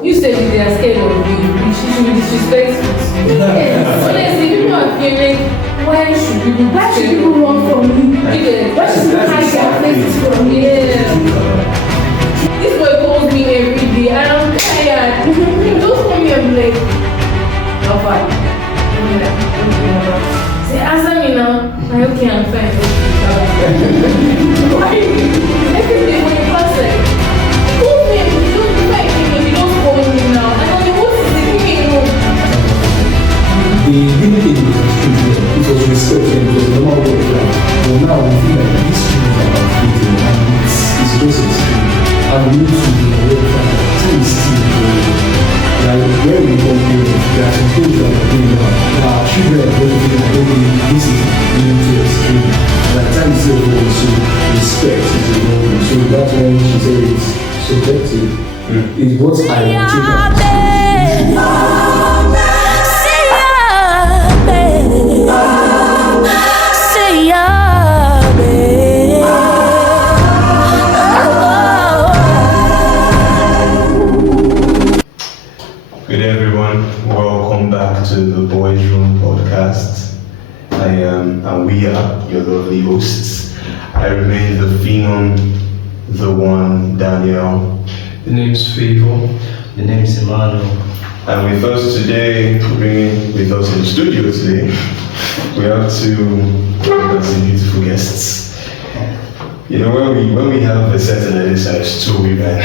You said they are scared of you. You should be disrespectful. Yes. Honestly, people are feeling, why should people run from me? Why should people hide their faces from me? Yeah. This boy calls me every day and I'm tired. He just call me and be like, how far? Say, answer me now. I'm okay, I'm fine. Why? Every day when you pass like, call me, you don't do my thing, you don't call me now. And I'm like, what is the thing? The beginning was extreme. It was respected, it was normal work. But now we feel like this children are afflicted and it's just extreme. And we need to be aware of that. Time is still going. Like when we come here, there are some things that are going on. Our children are going to be this is really too extreme. Like time is still going, so respect is evolving. So that's when she said it's subjective. It's what I will take as Good day, everyone. Welcome back to the Boys Room podcast. And we are your lovely hosts. I remain the phenom, the one, Daniel. the name's Favor. The name is Emmanuel. And with us today, bringing with us in the studio today, we have some beautiful guests. You know, when we have a setting like this, as two women,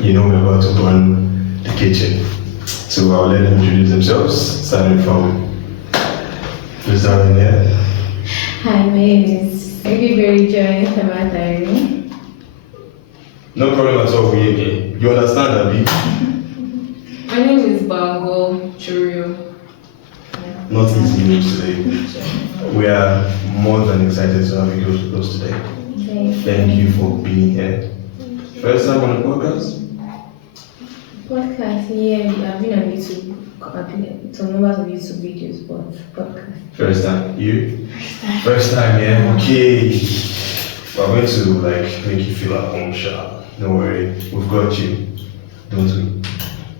you know we're about to burn the kitchen. So I'll let them introduce themselves, starting from who's down there. Hi, my name is Very Joy Tamatari. No problem at all. You understand, Abi? My name is Bango Churio. Not easy news today. We are more than excited to have you with us today. Thank you for being here. First time on the podcast? Podcast, yeah, I've been on YouTube, some numbers of YouTube videos, but podcast. First time. You? First time, yeah. Okay. We're going to make you feel at home, sharp. Don't worry, we've got you. Don't we?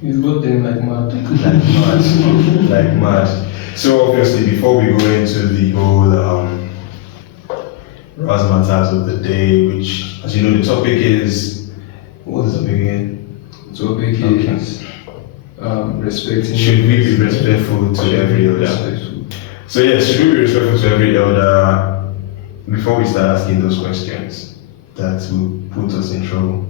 He's got them like mad. Like mad. Like mad. So obviously, before we go into the whole razzmatazz of the day, which, as you know, the topic is, what is the topic again? The topic is respecting. Should we be respectful to every elder? Respectful. So yes, should we be respectful to every elder? Before we start asking those questions, that will put us in trouble.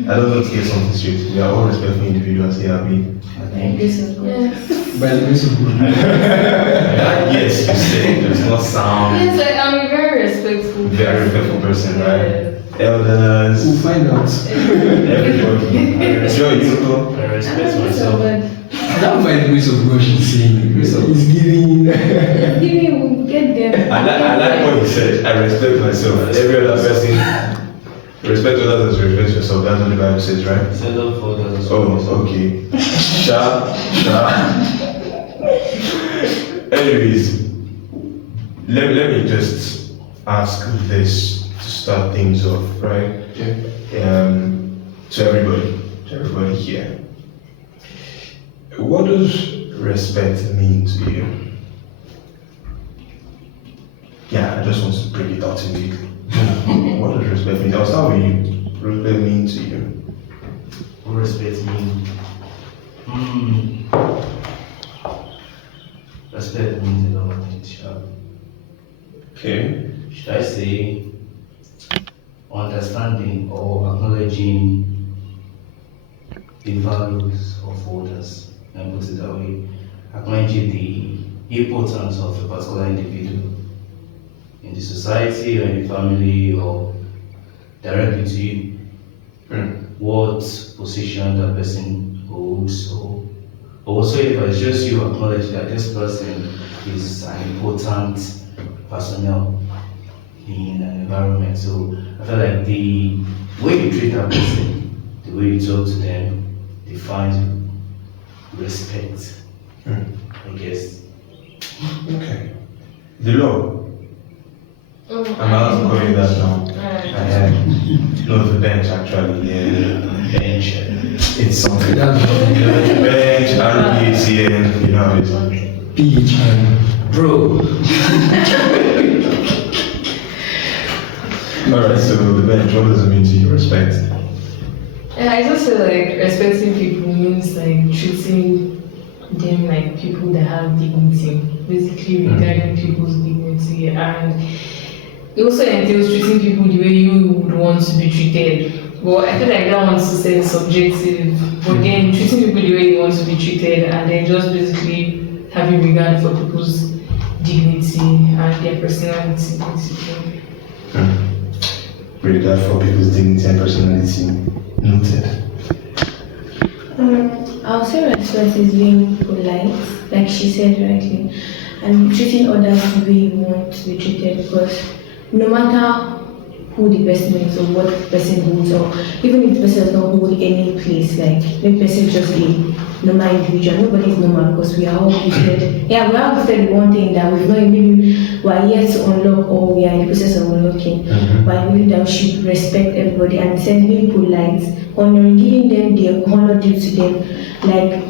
I don't know to get something straight. We are all respectful individuals here, Abi. This is good. By the grace of God. Yes, you say it does not sound Yes, like, I'm a very respectful. very respectful person, right? Elders, We'll find out. everybody. Sure, you know. I respect myself. That by the grace of God she's saying. He's giving. Give me, we'll get there. I like what you said. I respect myself. Every other person. Respect others as you respect yourself. That's what the Bible says, right? Set up for others. Oh, okay. Sharp. Anyways, let me just ask this to start things off, right? To everybody here. What does respect mean to you? Yeah, I just want to break it out to me. What does respect mean? I'll start with you. Respect mean to you? Who respects me? Respect means a lot of things, sure. Okay. Should I say understanding or acknowledging the values of others, and put it that way, acknowledging the importance of a particular individual in the society or in the family or directly to you. What position that person holds or whatsoever, it's just you acknowledge that this person is an important personnel in an environment. So I feel like the way you treat that person, the way you talk to them, defines respect, I guess. Okay. The law. Oh, I'm allowed to call you that now. Alright. No, the bench actually, yeah. Bench. It's something. That's Bench, RPATN, you know how it is. PHN. Bro. Alright, so the bench, what does it mean to you, respect? And I just feel like respecting people means like treating them like people that have dignity, basically regarding people's dignity, and it also entails treating people the way you would want to be treated. Well, I feel like that one's to say subjective, but then treating people the way you want to be treated, and then just basically having regard for people's dignity and their personality, basically. Regard for people's dignity and personality. Noted. I'll say respect is being polite, like she said rightly, and treating others the way you want to be treated, because no matter who the person is or what the person holds, or even if the person does not hold any place, like the person is just a normal individual, nobody is normal because we are all gifted. Yeah, we are all gifted with one thing that we've not maybe we are yet to unlock or we are in the process of unlocking. But I believe that we should respect everybody and instead being polite, honoring, giving them the honor due to them. Like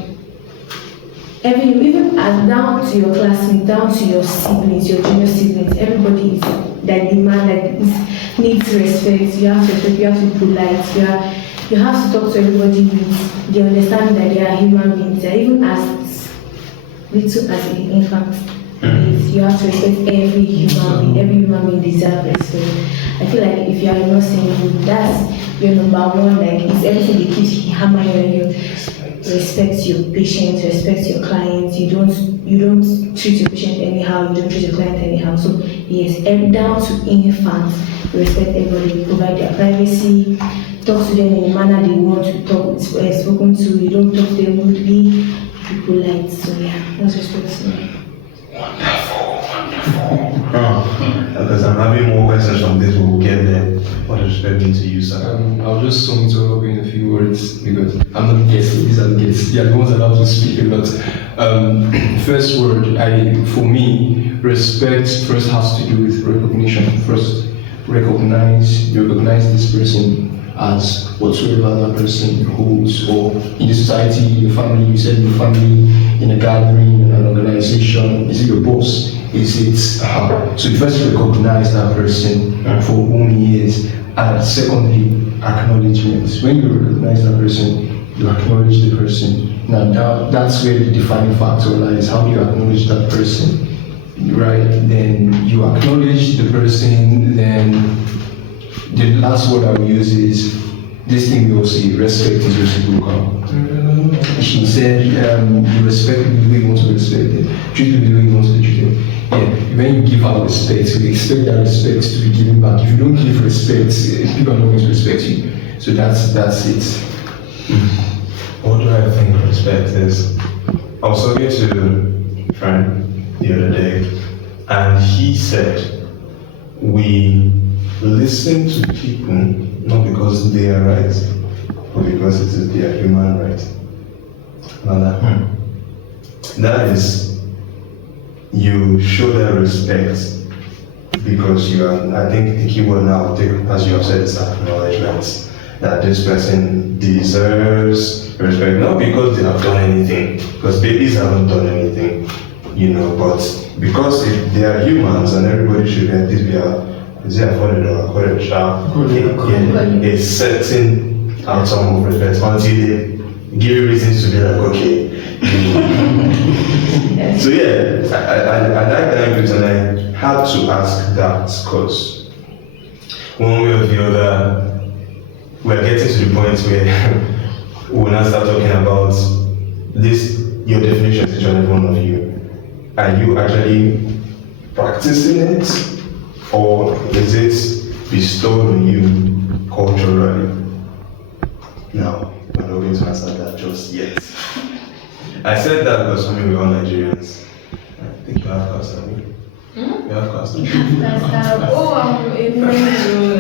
even as down to your classmates, down to your siblings, your junior siblings, everybody is that demand like needs respect. You have to respect, you have to be polite, you have to talk to everybody with the understanding that they are human beings, even as little as an infant. You have to respect every human being deserves respect. I feel like if you are not saying that's your number one, like it's everything that keeps hammering on you. Respect your patients, respect your clients. You don't treat your patient anyhow, you don't treat your client anyhow. So yes, down to infants, respect everybody, provide their privacy, talk to them in a manner they want to talk spoken to. You don't talk to them rudely, be polite. So yeah, that's respect. Because I'm having more questions from this, we'll get there. What does respect mean to you, sir? I'll just sum it all up in a few words because I'm not guessing. These are the guests. They are the ones allowed to speak a lot. First word, for me, respect first has to do with recognition. First, recognize this person as whatsoever that person holds, or in the society, your family, you said your family, in a gathering, in an organization, is it your boss? Is it so you first recognize that person for whom he is, and secondly, acknowledgement. When you recognize that person, you acknowledge the person. Now that's where the defining factor lies. How do you acknowledge that person? Right? Then you acknowledge the person, then the last word I will use is this thing we all say, respect is reciprocal. She said, you respect people the way you want to be respected, treat people the way you want to be treated. Yeah, when you give out respect, we expect that respect to be given back. If you don't give respect, people are not going to respect you. So that's it. What do I think respect is? I was talking to a friend the other day, and he said, we listen to people not because they are right, but because it is their human right. And that is, you show that respect because you are, I think the key word now, as you have said, is acknowledgement. That this person deserves respect, not because they have done anything, because babies haven't done anything, but because if they are humans and everybody should at least be a certain outcome of respect until they give you reasons to be like, okay. So yeah, I like that input, and I had to ask that because one way or the other, we're getting to the point where we'll now start talking about this, your definition to each and every one of you. Are you actually practicing it, or is it bestowed on you culturally? No, we're not going to answer that just yet. I said that because for me we're all Nigerians. I think you have custom. You have custom. I'm in Nigerian.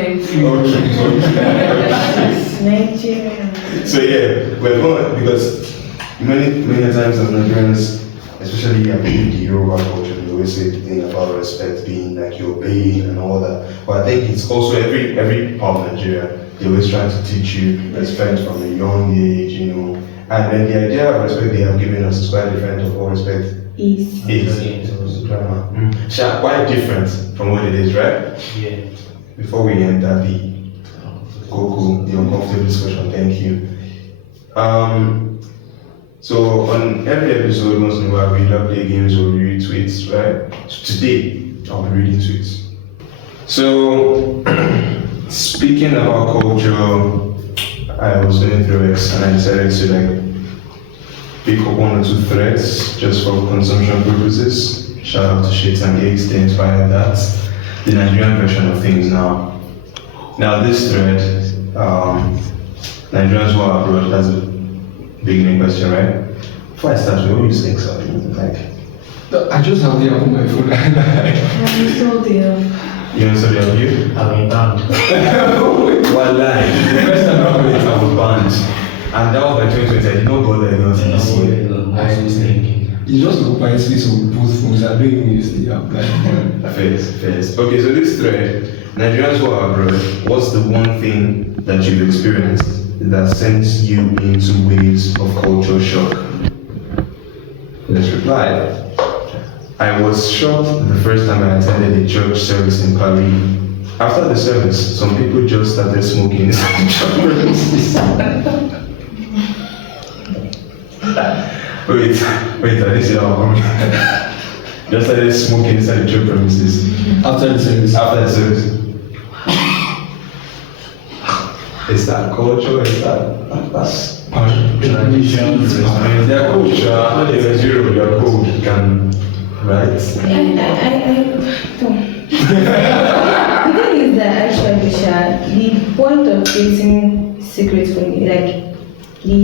So yeah, we're going because many times as Nigerians, especially I believe the Yoruba culture, they always say the thing about respect being like you're obeying and all that. But I think it's also every part of Nigeria. they always try to teach you respect from a young age, you know. And then the idea of respect they have given us is quite different of what respect is. Grammar. Quite different from what it is, right? Yeah. Before we enter the the uncomfortable discussion, thank you. So on every episode, once in a while, we either play games or we read tweets, right? So today, I'll be reading tweets. So, speaking about culture, I was going through X and I decided to like pick up 1 or 2 threads just for consumption purposes. Shout out to Shades and Gigs, they inspired that. The Nigerian version of things now. Now this thread, Nigerians who are abroad, that's a beginning question, right? Before I start, we always think something like. I just have the app on my phone. I'm so there. You know something of you? I've been banned. Well, like, the first time I went, I was banned. And that was my 2020, I did not go there again until this year. I was thinking. You just go by space on both phones. I don't even use the app. First. Okay, so this thread, Nigerians who are abroad, what's the one thing that you've experienced that sends you into waves of culture shock? Let's reply. I was shocked the first time I attended a church service in Paris. After the service, some people just started smoking inside the church premises. Wait, I didn't see that one coming. Just started smoking inside the church premises. After the service. After the service. Is that culture? Is that's Traditions, respect. their culture? In Nigeria, they are cool. You can, right? I don't. The thing is that actually, Sha, the point of creating secrets for me, like the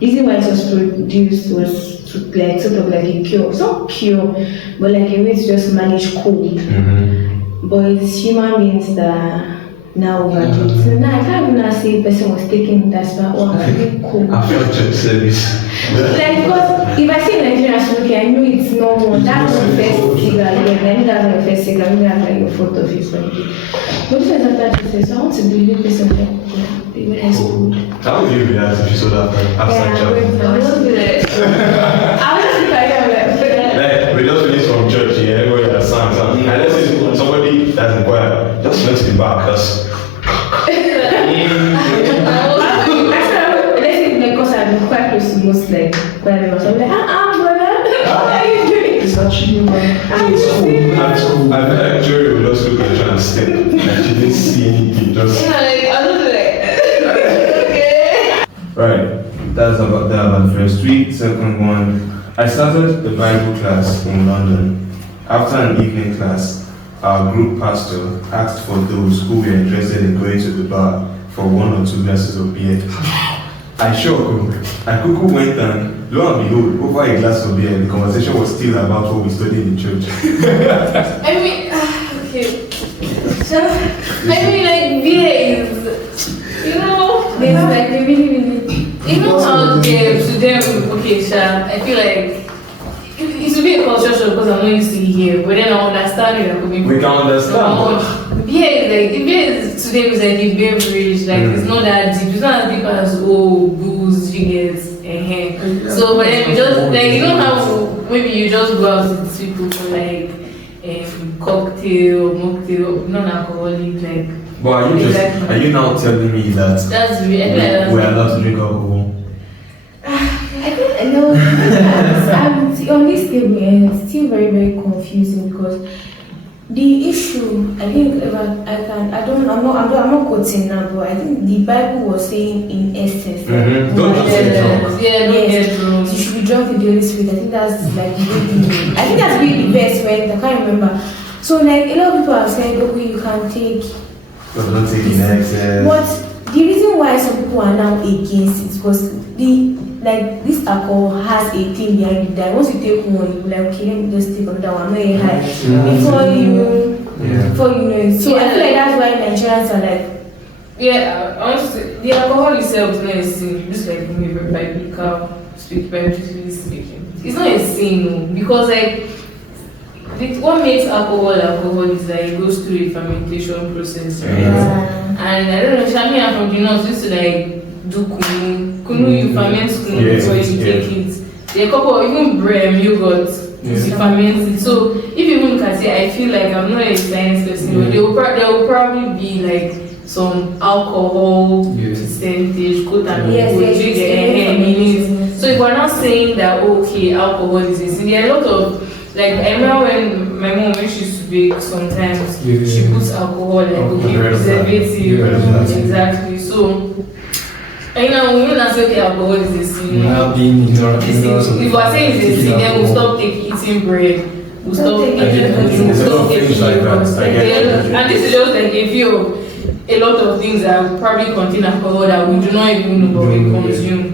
reason why it was produced was to like sort of like a cure. It's not cure, but like a way to just manage cold. But it's human beings that now overdo it. So now I can't even say the person was taking that spot or I'm cool. After church service. Like, because if I say Nigerian smoking, I know it's not one. That's my first cigar. Yeah, I know that's my first cigar. I know that's like your photo of it from me. But this is after church, so I want to do a person when I school. How would you react if you saw that outside church? I was be like, I was just be like, Like, we just finished from church, yeah, everybody has songs. And let's say somebody that's in choir, just went to the back, because quite close to most like choir members. I'm like, brother, what are you doing? It's actually I've actually would just look at her and stare. Like she didn't see anything, just. Like, I don't like, okay. Right, that's about the first tweet. Second one, I started the Bible class in London. After an evening class, our group pastor asked for those who were interested in going to the bar for 1 or 2 glasses of beer. I Kuku went and lo and behold, over a glass of beer, the conversation was still about what we studied in church. I mean, okay. So, I mean, like, beer is, you know, there's like a really, you know how to them, okay, Sha, I feel like it would be a culture shock because I'm not used to it here, but then I understand where you're coming from. We can understand. Beer is to them is like a beverage, like it's not that deep. It's not as deep as booze, jiggers, and so but then we just like you don't have maybe you just go out with people for like cocktail, mocktail, non-alcoholic like. But are you now telling me that that's really we're allowed to drink alcohol? No, I'm on this table, it's still very, very confusing because the issue, I think, I'm not quoting now, but I think the Bible was saying in essence, Don't just yes, you should be drunk with the Holy Spirit. I think that's like I think that's really the best way. I can't remember. So like a lot of people have said, okay, you can take. But don't take in excess. But the reason why some people are now against it because this alcohol has a thing behind it that once you take one, you like, okay, let me just take another one, not high. Before you know it. So I feel like that's why Nigerians are like. Yeah, honestly, the alcohol itself is not a sin, just like maybe biblical speaking. It's not a sin, because like what makes alcohol is that it goes through a fermentation process, right? And I don't know, Shami and from the north used to like do kunu. Kunu, you ferment kunu before you take it. There are a couple of even bread, yogurt, you ferment it. So if you even can say, I feel like I'm not a science person, but there will probably be like some alcohol percentage, quote and so if we're not saying that okay, alcohol is a sin, there are a lot of like I remember when my mom when she used to bake sometimes she puts alcohol like preservative exactly. So you know when I say okay, alcohol is a sin. If we're saying it's a sin, then we'll stop eating bread. We'll stop eating food. We'll stop taking yogurt. And this is just like a few of a lot of things that probably contain alcohol that we do not even know but we consume.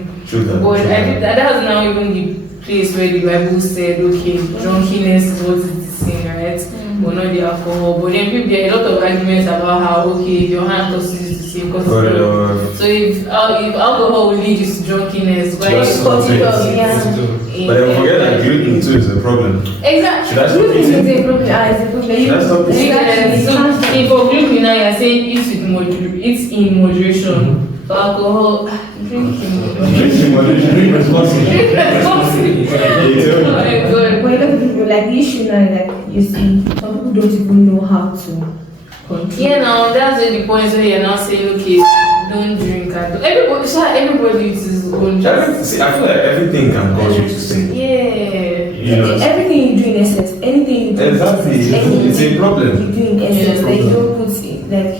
But I think that's now even the place where the Bible said, okay, drunkenness is what is the sin, right? But not the alcohol. But then people, there are a lot of arguments about how, okay, if your hand touches the sin, so if alcohol will lead you to drunkenness, why not cut it off? But then forget that gluten too is a problem. Exactly. Should I stop eating? Gluten is a problem. Should I stop eating? So if for gluten now you're saying eat in moderation. For alcohol, drinking. Drinking moderation. Drink responsibly. Oh my God. But a lot of people, like the issue now, like you see, some people don't even know how to control. Yeah, now that's the point where you're now saying, okay, don't drink at all. Everybody uses his own juice. See, I feel like everything can cause you to sin. Yeah. You know, Everything you do in essence, anything you do, exactly. It's a problem. you do in essence, like you don't put like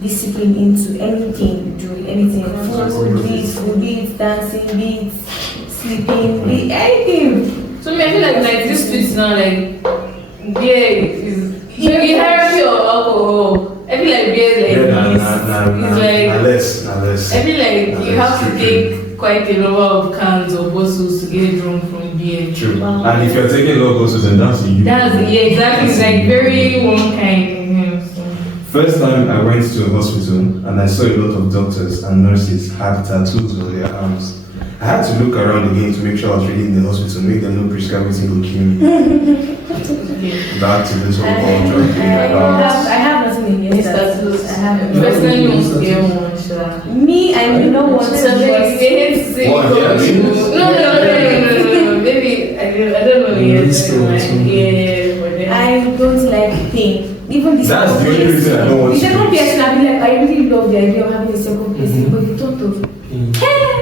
discipline into anything you do, anything. Food, be it dancing, be it sleeping, be it anything. So I feel like this fits now, like beer is the hierarchy of alcohol. I feel like beer is like less. I feel like you have to take quite a number of cans or bottles to get drunk from beer. True. Wow. And if you're taking a lot of bottles and dancing, exactly. It's like very one kind. First time I went to a hospital and I saw a lot of doctors and nurses had tattoos on their arms. I had to look around again to make sure I was really in the hospital, make them know prescribe everything will kill me. Back to this whole culture. I have nothing against tattoos. I have personally you want to get one. Me, I do not want to. So they hate to say no. Maybe I don't know yet. I don't like pain. Even this that's the only reason I don't want to. The second person, I mean, like, I really love the idea of having a second person, but the thought of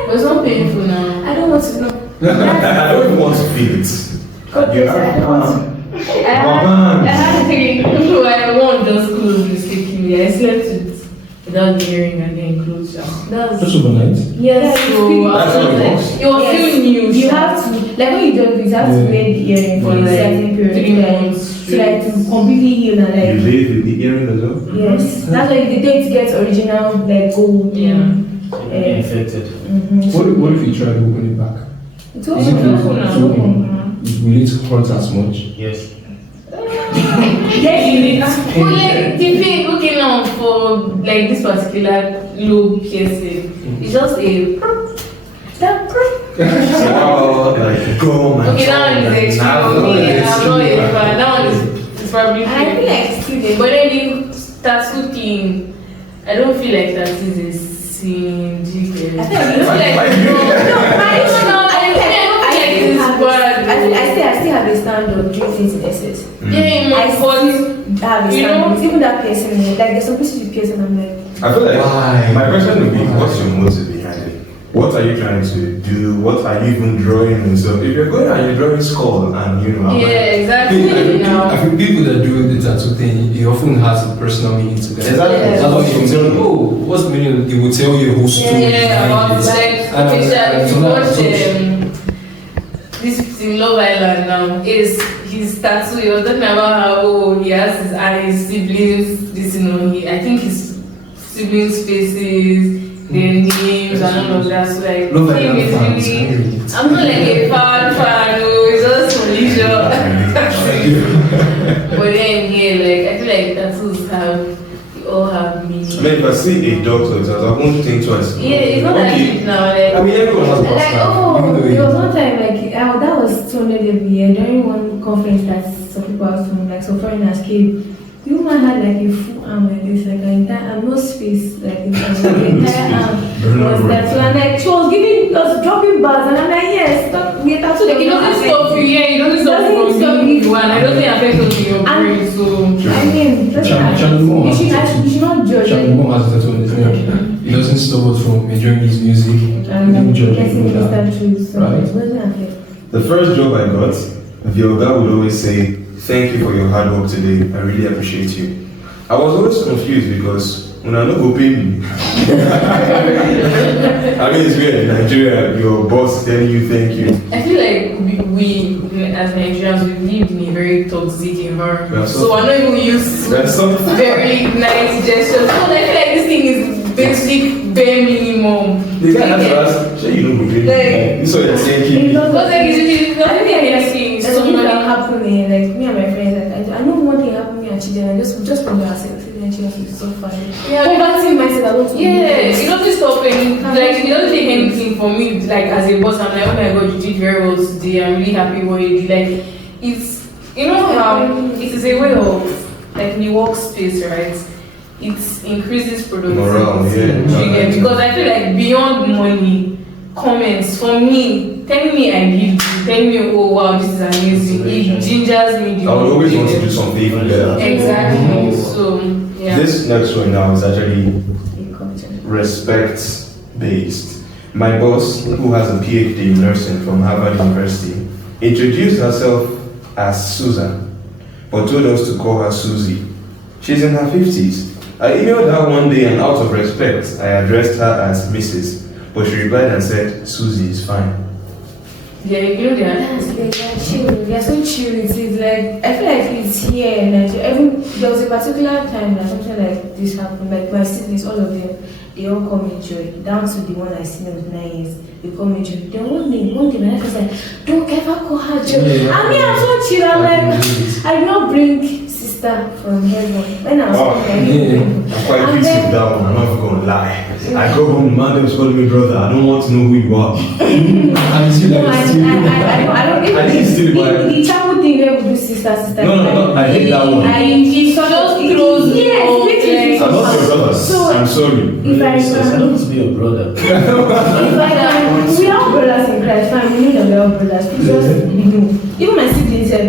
but it's not painful now. I don't want to know. I don't even want to feel it. I don't want to. I had three. I won't just close mistakenly. I slept without the earring and then closed. Just overnight? Yes. So that's how it works. You are still new. You have to, like when you do this, you have to wear the earring for a certain period. 3 months. So like to completely heal and like. You live with the earring as well? Yes. That's why the day to get original like gold. Infected. What if you try to open it back? It's Is it open. Will it hurt as much? Yes. Well, like the thing, okay now for like this particular low piercing, it's just a Like go man. okay, that one is extreme. Okay, I'm not a fan. That one is probably. I feel like students. But then the tattoo thing, I don't feel like that is a sin. Do you get it? I feel like it's like I still have a stand of doing things in excess. Yeah, I still have a you stand. know, Even that person, like there's some places you pierce and I'm like. I feel like my question would be, what's your motive behind it? What are you trying to do? What are you even drawing and stuff? If you're going and you're drawing skull and you know, exactly. I think people that do the tattoo thing, it often has a personal meaning to them. Exactly. Yeah. That's why they will tell you, oh, what's the meaning? They will tell you a whole story. About like if you watch this in Love Island now, is his tattoo. He was talking about how he has his siblings. This I think his siblings' faces. Their names and all of that, so like Love him is really, I'm not like a fan, it's just for leisure. But then like I feel like tattoos they all have meaning. I mean, if I see a doctor, I won't think twice. Yeah, it's not that deep now. Like I mean, everyone has Like, there was one time, like, that was 200 every year during one conference that some people have from, like, some foreigners came. The woman had like a full arm like this, like an entire arm, no space, like in terms of the entire arm was that. So I'm like, she was dropping bars, and I'm like, yes, stop, get out. So like, it doesn't stop you, it doesn't stop you from being one. I don't think it affects us in your brain, so. I mean, you should not judge. The mom has a tattoo on his neck. It doesn't stop us from enjoying his music. I'm Judging for that. Right? The first job I got, the Oga would always say, "Thank you for your hard work today. I really appreciate you." I was always confused because when I don't go pay me. I mean, it's weird. In Nigeria, your boss telling you thank you. I feel like we as Nigerians, we live in a very toxic environment. So we're not even used to very nice gestures. So I feel like this thing is basic, bare minimum. The guy has to ask, "Sure, you don't go pay me." This is what you're saying. Because like, it's not anything. Something that happening, like me and my friends, like, I know one thing happened to me and children, and just from the accident, and she was so funny. Yeah, poverty mindset, I don't it doesn't stop anything. Like, it doesn't take anything for me, like, as a boss. I'm like, oh my god, you did very well today. I'm really happy what you did. Like, it's, you know how it is a way of, like, in the workspace, right? It increases productivity. Morale, yeah. Because I feel like beyond money, comments, for me, telling me I give you, telling me, oh wow, this is amazing. It gingers me. I would always want to do something even better. Exactly. So, yeah. This next one now is actually respect based. My boss, who has a PhD in nursing from Harvard University, introduced herself as Susan, but told us to call her Susie. She's in her 50s. I emailed her one day, and out of respect, I addressed her as Mrs., but she replied and said, "Susie is fine." Yeah, you know that. They're chill. They're so chill. It's like, I feel like it's here in Nigeria. There was a particular time that something like this happened. Like my siblings, all of them, they all call me Joy. Down to the one I seen with 9 years, they call me Joy. Then one day, my life was like, don't ever call her Joy. I mean, I'm so chill. I'm like, I did not bring sister from heaven. When I was coming, I didn't bring. I'm quite used to that one. I'm not going to lie. I go home, the man was calling me brother. I don't want to know who you are. I don't I think it's still the childhood thing where we do sister. No, I hate that one. It's just close. Yes, I'm not your brother. I'm sorry. If I I don't want to be your brother. we are all brothers in Christ, fine, we know that we are all brothers. It's just, even my siblings said,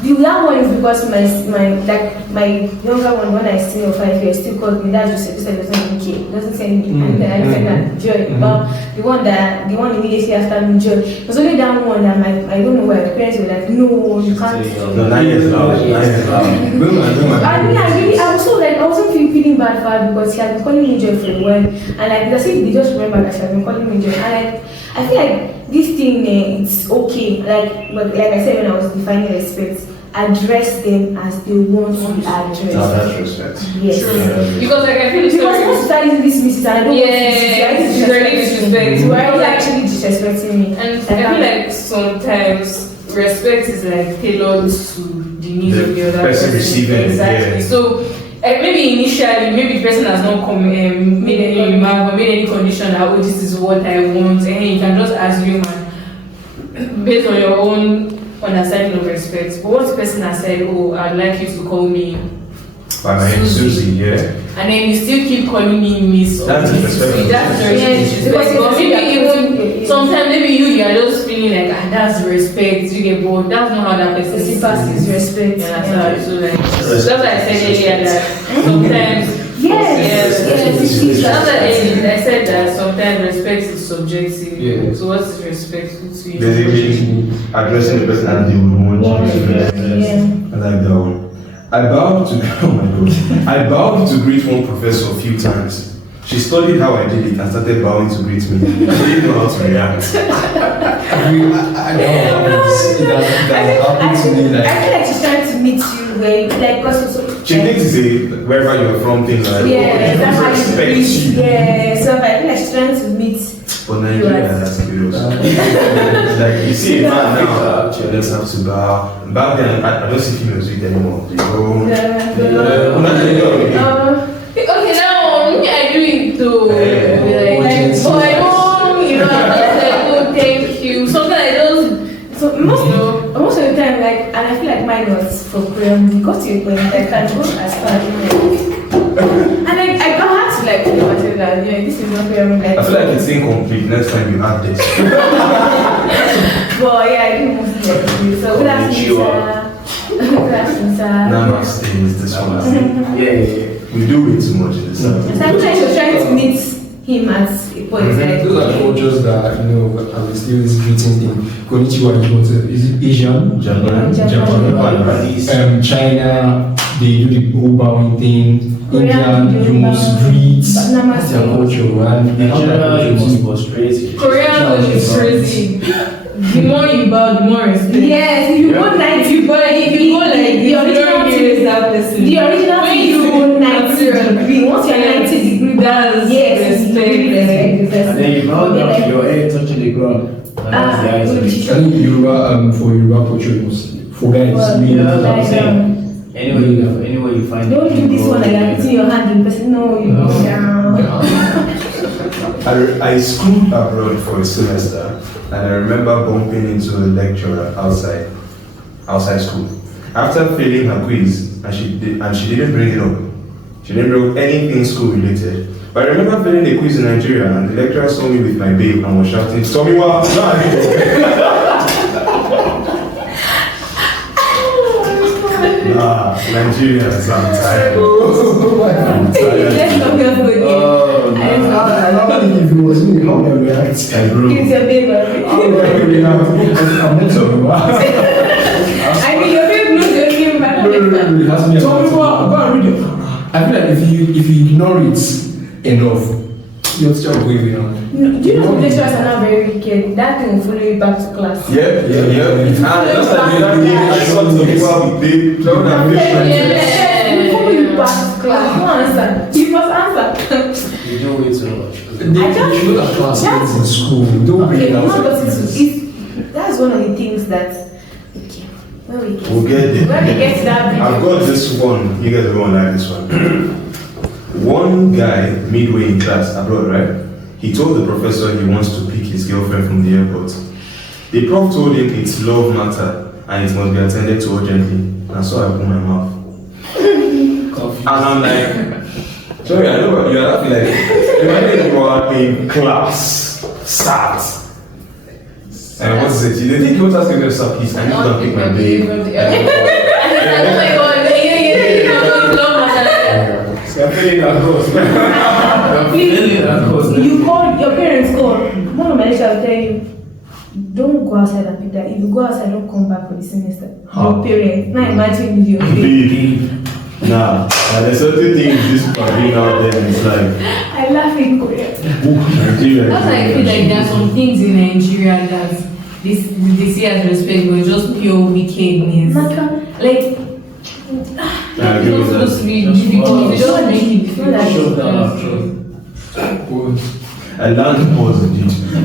the other one is because my younger one, when I still 5 years, still calls me that Joseph, he doesn't even care, doesn't send me, and I said that Joy. But the one immediately after me, Joy, it was only that one that I don't know why my parents were like, no, you can't. No, 9 years now. 9 years now. I wasn't feeling bad for her because she had been calling me Joy for a while, and like that's it, they just remember that she had been calling me Joy, and like I feel like this thing, it's okay. But like I said when I was defining respect, address them as they want to be addressed. No, that's respect. Yes. Because like I feel Because most of the time this misses, and I don't want to disrespect. You are actually disrespecting me. And I feel like sometimes respect is like tailored to the needs of the other person. Receiving exactly. Yeah. So maybe initially, maybe the person has not made any remark or made any condition that, oh, this is what I want, and you can just assume and based on your own understanding of respect. But once the person has said, oh, I'd like you to call me by my name Susie, yeah. And then you still keep calling me Miss. That's disrespectful. That's very disrespectful. But maybe even sometimes maybe you are just feeling like that's respect. You get bored. That's not how that person is. Passes respect. Yeah, so like that's why I said earlier that sometimes. Yes. That's why I said that sometimes respect is subjective. Yeah. So what is respectful to you? Basically, addressing the person as they would want you to be addressed. I like that one. I vowed to greet one professor a few times. She studied how I did it and started bowing to greet me. She didn't know how to react. I happened to me like. I feel like she's trying to meet you where, like, because she thinks it's a wherever you're from thing like. That's how you respect greet. you. Yeah, so I feel like she's trying to meet. For Nigeria, that's curious. Like you see a man now, you just have to bow. Back then, I don't see females with anymore. They go. Okay, now me, I do it too. But I don't, I'm just like, oh, thank you. Sometimes I don't. So most of the time, like and I feel like mine was for Korean music. Got to a point I can go as far as and I got hard to like tell myself that this is not Korean music. I feel like it's incomplete. Next time you add this. But yeah, I do mostly like this. So good afternoon, sir. Good afternoon, sir. Namaste is this one. Yeah. We do it too much in this. So I feel like she was trying to meet him as a point. Those are cultures that, are still this greeting thing. Konnichiwa is it Asian? Japan. China, they do the whole bowing thing. Indian, you must greet. That's their culture, and Nigeria, you must crazy. Korean is crazy. The more you bow, the more respect. Yes, if you go 90, if you go like the original is that person. The original when thing you you go 90 degree. Once you're 90 degree, that's yes, respect. And then you bow down to your head touching the ground. And that's the eyes of it. I think Yoruba, for Yoruba culture, it was for guys. That's what I'm saying. Anywhere you find don't do this one like that. Putting your hand in the person. No, you go down. I schooled abroad for a semester, and I remember bumping into a lecturer outside school. After failing her quiz, and she didn't bring it up. She didn't bring up anything school related. But I remember failing a quiz in Nigeria, and the lecturer saw me with my babe and was shouting, "Tommy, what?" Nah, Nigerians, I'm tired. I'm tired. Let's not be good. I don't think if it was me, how would I react? I broke. It's your baby. How would I react? I'm not so I mean, your baby knows your name, but I don't it has me. I feel like if you ignore it enough, you're still going on. Do you know lecturers are now very wicked? That thing will follow you back to class. Yeah. Just like I saw the people with big Will follow you back to class. You answer. You must answer. You do way too much. You look at classmates in school. Don't bring it out. That's one of the things that. Okay. When we We'll get there. When we get to that video. I've got this one. You guys won't like this one. One guy, midway in class abroad, right? He told the professor he wants to pick his girlfriend from the airport. The prof told him it's love matter and it must be attended to urgently. And so I opened my mouth. And I'm like, sorry, I know you're laughing like, imagine you are in class, sat. And what's it? You think he was asking himself, please, I need to go pick my babe. Oh my god, I'm feeling that close. You call your parents call. One of my lecturers will tell you, don't go outside and pick that. If you go outside, don't come back for the semester. Your parents. Now imagine your baby. Nah, there's certain things this people are doing out there and it's like I laugh in Korea. Nigeria. that's why I feel like there are some things in Nigeria that they see as respect, but just pure wickedness. Like, I agree with that. supposed to be difficult. They just make it difficult. I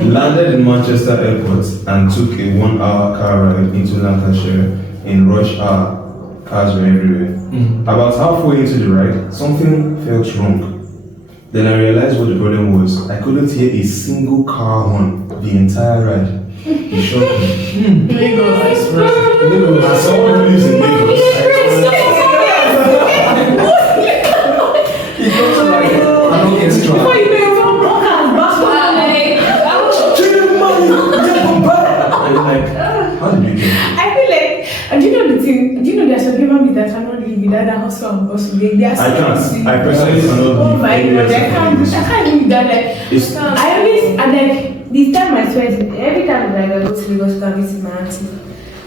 landed in Manchester Airport and took a 1-hour car ride into Lancashire in rush hour. Cars were everywhere. About halfway into the ride, something felt wrong. Then I realized what the problem was. I couldn't hear a single car horn the entire ride. It shocked me. Lagos. As someone who lives in Lagos, I don't get strong. Before you know you're from Brockers, how did you get I feel like, and do you know the thing? Do you know there's some human beings that cannot live without that hustle and bustle? They are I can't. so I personally cannot oh live my anywhere god, I can't live without that. It's- I always, and like, this time I swear, every time like, I go to Lagos to visit my auntie,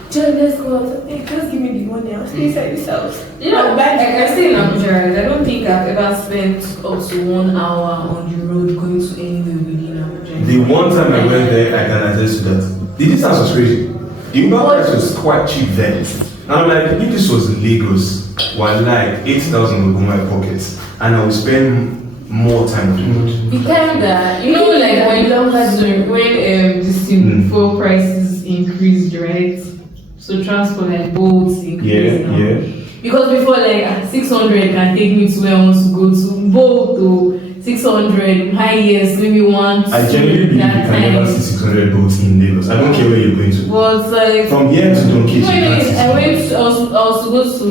just let's go out. Hey, just give me the money. I'll stay inside this house. You know, like I stay in Abuja, I don't think I've ever spent up to 1 hour on the road going to anywhere within Abuja. The one time I went there, I can attest to that. The distance was crazy. The Uber price was quite cheap then. And I'm like, if this was in Lagos, well, like 8,000 would go in my pockets, and I would spend more time on the road. The kind that, you know, like when the fuel prices increased, right? So transport like boats increased now. Yeah. Because before like 600 can take me to where I want to go to, boat to 600, high years, maybe once. I genuinely believe you can never see 600 boats in Lagos. I don't care where you're going to. But like From here to Donkey, I was to go to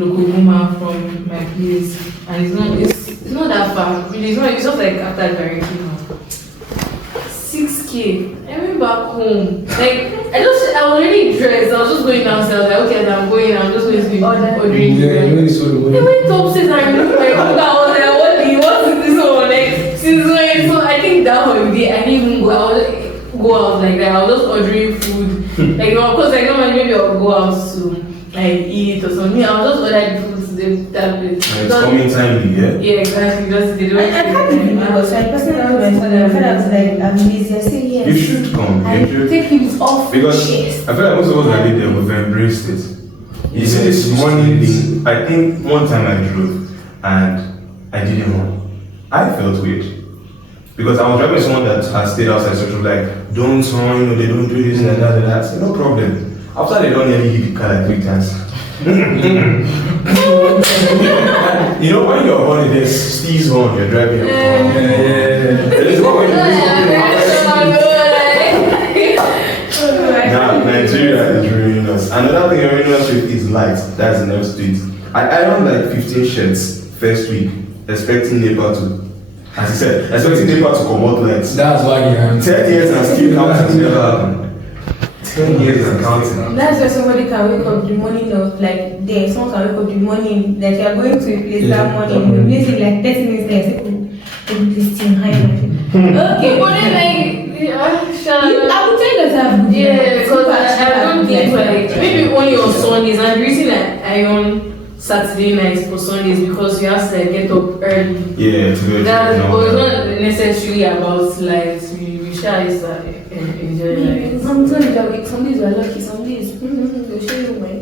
Lokobuma from my place, and it's not that far. Really, it's just like after the direction. 6K. I went back home. Like I was already dressed. I was just going downstairs. Like okay, I'm just going to be ordering. I went upstairs and I looked like I was like, what is this one? Like since when? So I think that holiday I didn't even go out like that. I was just ordering food. Like of course like normally maybe I'll go out to like eat or something. I was just ordering food to that place. And it's coming timely, yeah? Yeah, exactly. Just they don't. I can't believe it was like personally my father was like, I'm busy. I say yes. You should come. I take things off Because chest. I feel like most of us that live there have embraced it. You see this morning thing, I think one time I drove and I didn't run. I felt weird. Because I was driving someone that has stayed outside, so she was like, don't run, they don't do this and that and that. I said, no problem. After they don't nearly hit the car like 3 times. You know when you're on it, there's Steve's on, you're driving your car. There's one when Now, Nigeria is ruining us. Another thing ruining us with is light. That's the next tweet. I ironed like 15 shirts first week, expecting neighbor to, as he said, expecting neighbor to come out lights. That's why you have 10 years and still counting, never happened. 10 years and counting. That's why somebody can wake up the morning of like there. Someone can wake up the morning like you are going to a place that morning. You visit like 30 minutes there. Say, oh, this thing high. Okay, but then like I would tell you that yeah, because I don't think like maybe only on Sundays, and the reason I on Saturday nights for Sundays because you have to like, get up early. Yeah, to go That to but it's not necessarily about lights. We shall enjoy life. Some days we are lucky, some days they'll show you when.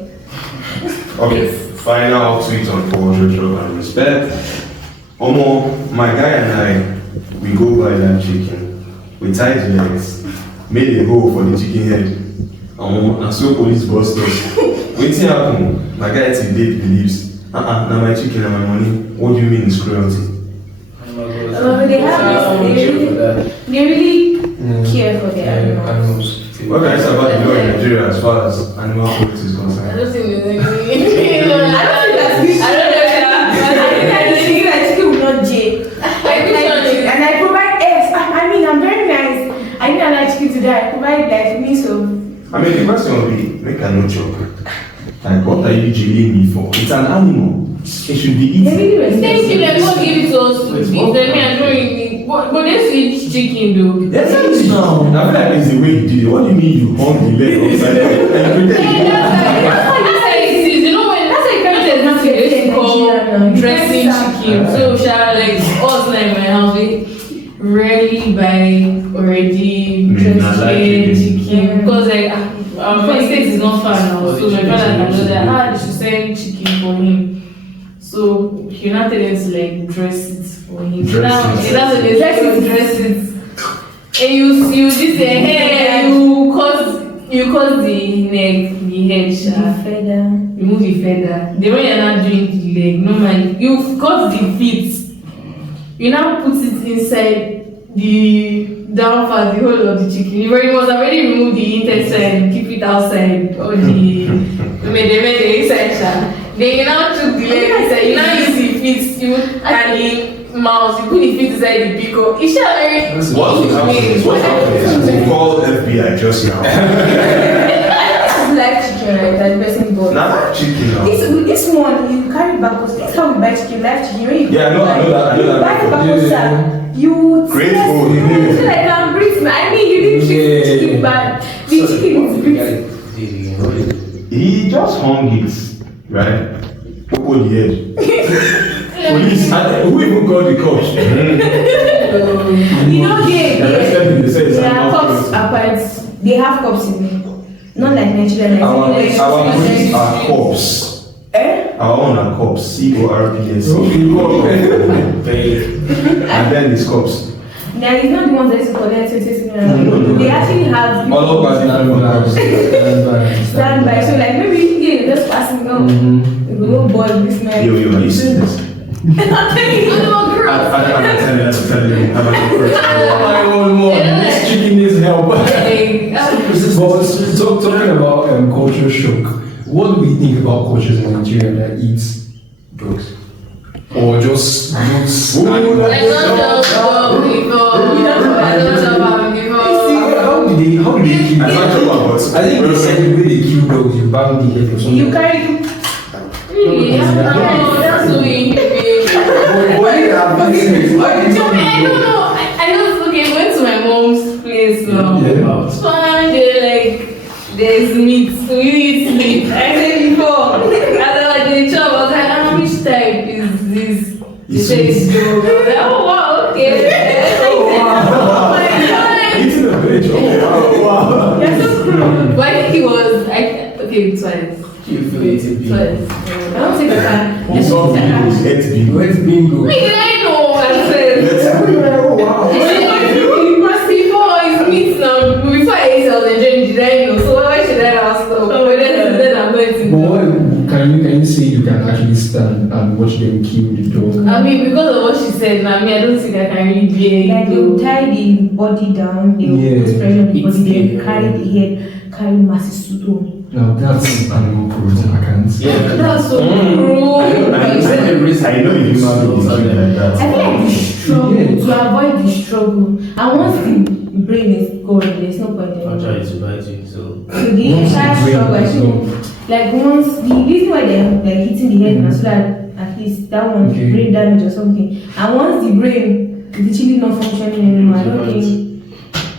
Okay, final tweet on poetry, show and respect. My guy and I, we go buy that chicken. We tied the legs, made a hole for the chicken head, and so police bust us. Waiting happen, my guy till date believes, now my chicken and my money, what do you mean is cruelty? They have this, they really care for their animals. What can I say about the law in Nigeria as far as animal cruelty is I concerned? don't think there's anything. I don't know. Chicken will not jail. And I provide eggs. I mean, I'm very nice. I didn't like chicken today. I provide like me so. I mean, the question will be, make a no joke. Like, what are you jailing me for? It's an animal. It should be eaten. Thank you, like, God give it to us to eat. Then me, I don't really. But let's eat chicken though. That's it now. I feel like it's the way you did it. What do you mean you hung the leg upside down? And you pretend That's how it is. You know when that's like it's called dressing chicken. So shall like us like in my house we rarely buy already dressed chicken because like our first state is not far now. So my brother can know that they should send chicken for him. So he not tell them to like dress it for him. So now that's what they dress it. And you just say hey you cause the neck, the head, The feather. remove the feather. The way you're not doing the leg, no man. You cut the feet. You now put it inside the down part, the whole of the chicken. You must already remove the intestine, keep it outside, or they made the inside. Then you now took the leg inside. You now use the feet, and the mouth. You put the feet inside the pico. It's just very. What happened is we called FBI just now. Like chicken, right? That person bought. Not chicken now. This one you carry back. This how we buy chicken, live chicken. When you Yeah, I know that. you buy back, you Great test food. it. So like I'm British. I mean, you didn't treat the chicken, but the chicken is British. He just hung it, right? Over the head. Police, who even called the cops? You know They are cops apart. They have cops in there. Not like Nigerian. Our police are cops. Eh? Our own are cops. CORPS. And then it's cops. Now it's not the ones that used to collect it. No. They actually have people All of us stand by. So like maybe just passing up. We will go board this man. Yo, are you seeing this? I'm telling you, animal cross. That's telling you how much it hurts. My own mom, this chicken needs help. But talking about culture shock, what do we think about cultures in Nigeria that eats drugs? Or just use I don't know before. I don't know before. How do they kill? I think they said the way they kill dogs, you bang the head or something. You carry. Really? That's so inhumane. I don't know. I know. Okay, went to my mom's place now. Yeah. It's fine. They're like, there's meat. We eat meat. I said before. And then like the chop, I was like, which type is this? They said it's dog. I was like, oh wow, okay. Oh my god. Eating a veg. Oh wow. You're so cruel. But I think it was okay, twice. You feel it Twice. I don't think I can. It's all bingo. Let's bingo. Wait, did I know? I said. Oh wow. Before it's meat now. Before I ate, I was enjoying. Did I know? So why should I now stop? But then I'm going to. But what, can you say you can actually stand and watch them kill the dog? I mean, because of what she said, I don't think I can really be Like they will tie the body down, they will put pressure on the body, then carry the head, carry massive suit on. No, that's animal cruelty. I can't. That's so cruel. I know you human beings do like that. I feel like the struggle, to avoid the struggle, and once the brain is gone, there's no point I'll anymore. try to bite you, so. So the entire struggle, I think, like once, the reason why they're like hitting the head now, so that at least that one, brain damage or something, and once the brain is literally not functioning anymore, I don't think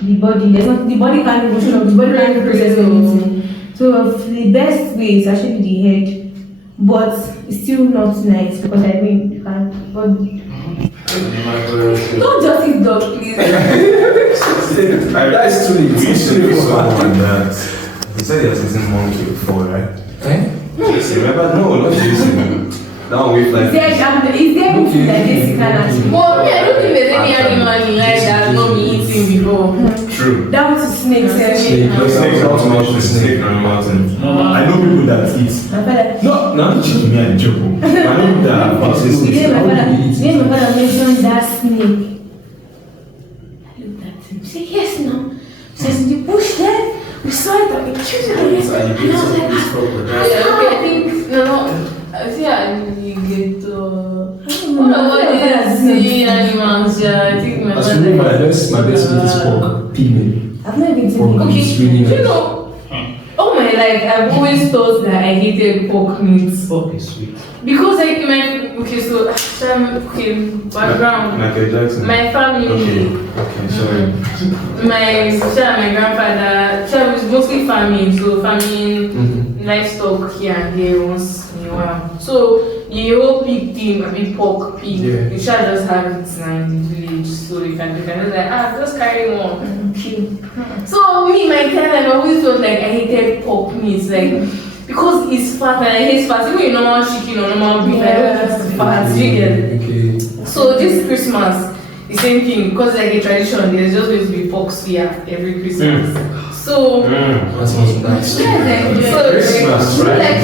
the body, the body can't even struggle, the body can't even process anything. So the best way is actually the head, but it's still not nice because I mean you can't. But don't just eat dog, please. That's too We used to late. do someone that he said he has eaten monkey before, right? Eh? Jason, remember? No, not Jason. That one with like. Is there anything that this can actually? Well, I don't think there's any animal in life that's not been eaten before. True. Down to snakes. Snake. Snake on the mountain, snake on the mountain. I know people that eat. My father. No, not cheating me and joke. I know people that have eaten snakes. Yeah, my father mentioned that snake. I looked at him. Say yes, no. He says in the bush there. We saw it on the children. And I was like, I think I see I get sea animals. Yeah, I think my That's mother. really my best meat is pork. Pig. I've never been to Pork Okay, is really you nice. know, all my life I've always thought that I hated pork meat Pork is sweet. because like background, Michael Jackson. my family, Okay, sorry. my grandfather, was mostly farming, so farming livestock here and there once in a while. So the whole pig thing, pork, pig, you shall just have it in the village, so you can just carry one, kill. So me, my entire life, I always felt like I hated pork meat, like because it's fat and I hate fat. Even in normal chicken or normal beef, I don't eat fat. You get it? Okay. So this Christmas, the same thing, because like a tradition, there's just going to be pork suya every Christmas. So That sounds nice. Christmas, right?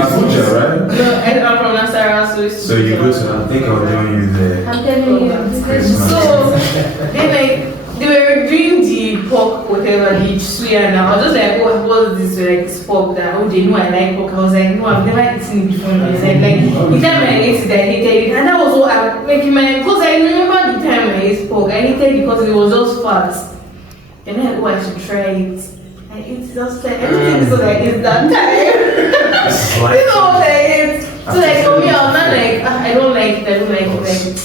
Abuja, right? No, I'm from Nasarawa, so it's So you go to, I think I'll join you there. I'm telling you. Christmas. So then they were doing the pork, whatever, the suya now. I was just like, what was this like pork that they know I like pork. I was like, no, I've never eaten it before. Like the time I ate it, I hated it. And that was what I making my because I remember the time I ate pork, I hated it because it was just fat. And then I should try it. I ate it just like everything so like it's that time. This is You like. know what I ate? So like for me, I was not like I don't like it.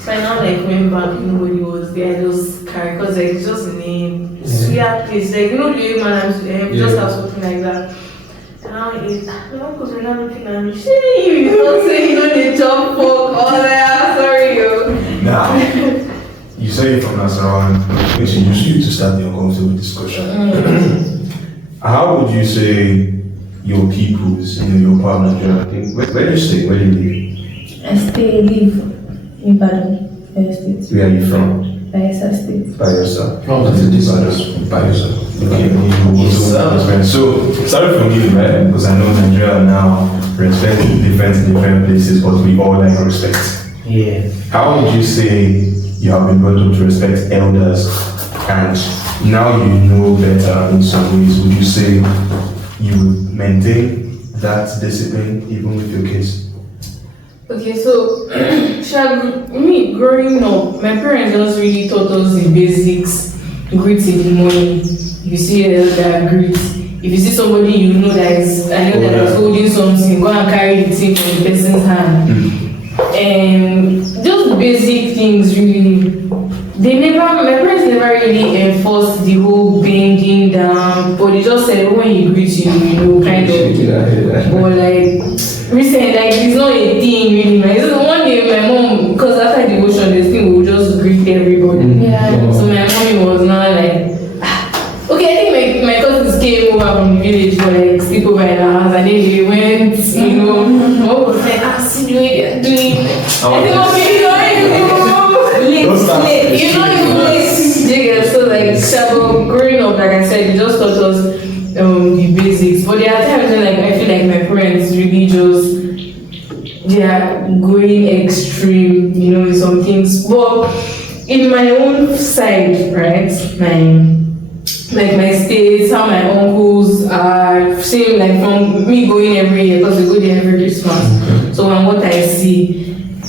So I now like went back, nobody was there, I just carry because like it's just a name, sweet place, like the way man just have something like that. And now it's because we're not looking at me. Shey, you don't say you know the chop pork, all that, sorry yo. Now, you say you're from Nasarawa, which used you to start the uncomfortable discussion. How would you say your peoples, your part of Nigeria, I think, where do you stay, where do you live? I live in Badon, Oyo State. Where are you from? Bayelsa State. By yourself? Oh, that's a distance. By yourself. Okay, so, sorry for me, right? Because I know Nigeria now respect is different in different places, but we all like respect. Yeah. How would you say you have been brought up to respect elders, and now you know better in some ways? Would you say you would maintain that discipline even with your kids? Okay, so me growing up, my parents just really taught us the basics. Greet in the morning. If you see an elder, greet. If you see somebody you know that is holding something, go and carry the thing from the person's hand. And just basic things really. My parents never really enforced the whole bending down, but they just said when you greet you kind of. But like recently, like it's not a thing really. Like, so one day my mom, because after devotion, this thing will just greet everybody. Yeah. So my mommy was now like, okay, I think my cousins came over from the village for like sleep over in our house, and then they went, mom was like, see the way they're doing. I think mommy, so like growing up, like I said, they just taught us the basics. But there are times when like I feel like my parents really they are going extreme, in some things. But in my own side, right, my states, how my uncles are same like from me going every year because we go there every Christmas. So and what I see,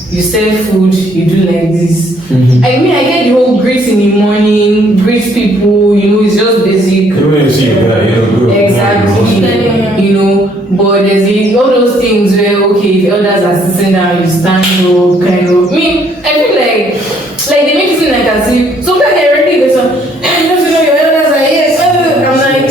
you serve food, you do like this. I mean, I get the whole greet in the morning, greet people, it's just basic. Exactly, but there's all those things where, okay, the others are sitting down, you stand up, kind of. I mean, I feel like they make it seem like as if, sometimes I already go, don't you know your elders are here? I'm like,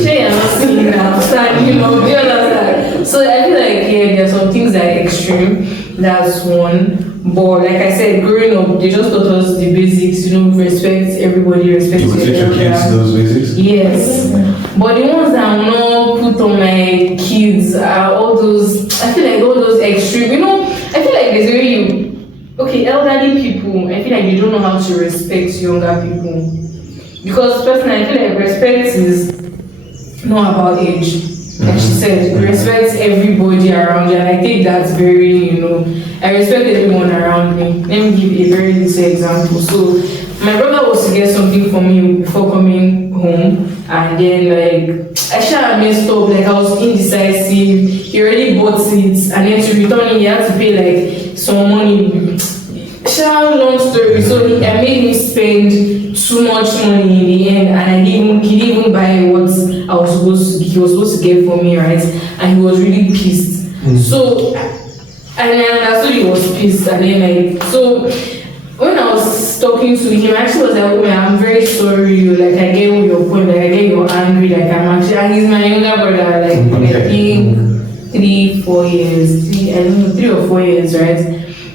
Shay, I'm not seeing now, stand, do you understand? So I feel like, yeah, there are some things that are extreme, that's one. But like I said, growing up, they just taught us the basics, respect everybody, respect You would teach your kids those basics? Yes. But the ones that I'm not put on my kids are all those, I feel like all those extreme, I feel like there's a way elderly people, I feel like they don't know how to respect younger people. Because personally, I feel like respect is not about age. Like she said, respect everybody around you, and I think that's very, I respect everyone around me. Let me give a very little example. So, my brother was to get something for me before coming home, and then I messed up, I was indecisive. He already bought it, and then to return it, he had to pay some money. Long story. So I made him spend too much money in the end, and he didn't even buy what he was supposed to get for me, right? And he was really pissed. So, and I understood he was pissed, and then so when I was talking to him, I actually was like, oh man, I'm very sorry, I get your point, I get you're angry, I'm actually, and he's my younger brother, I think 3 or 4 years, right?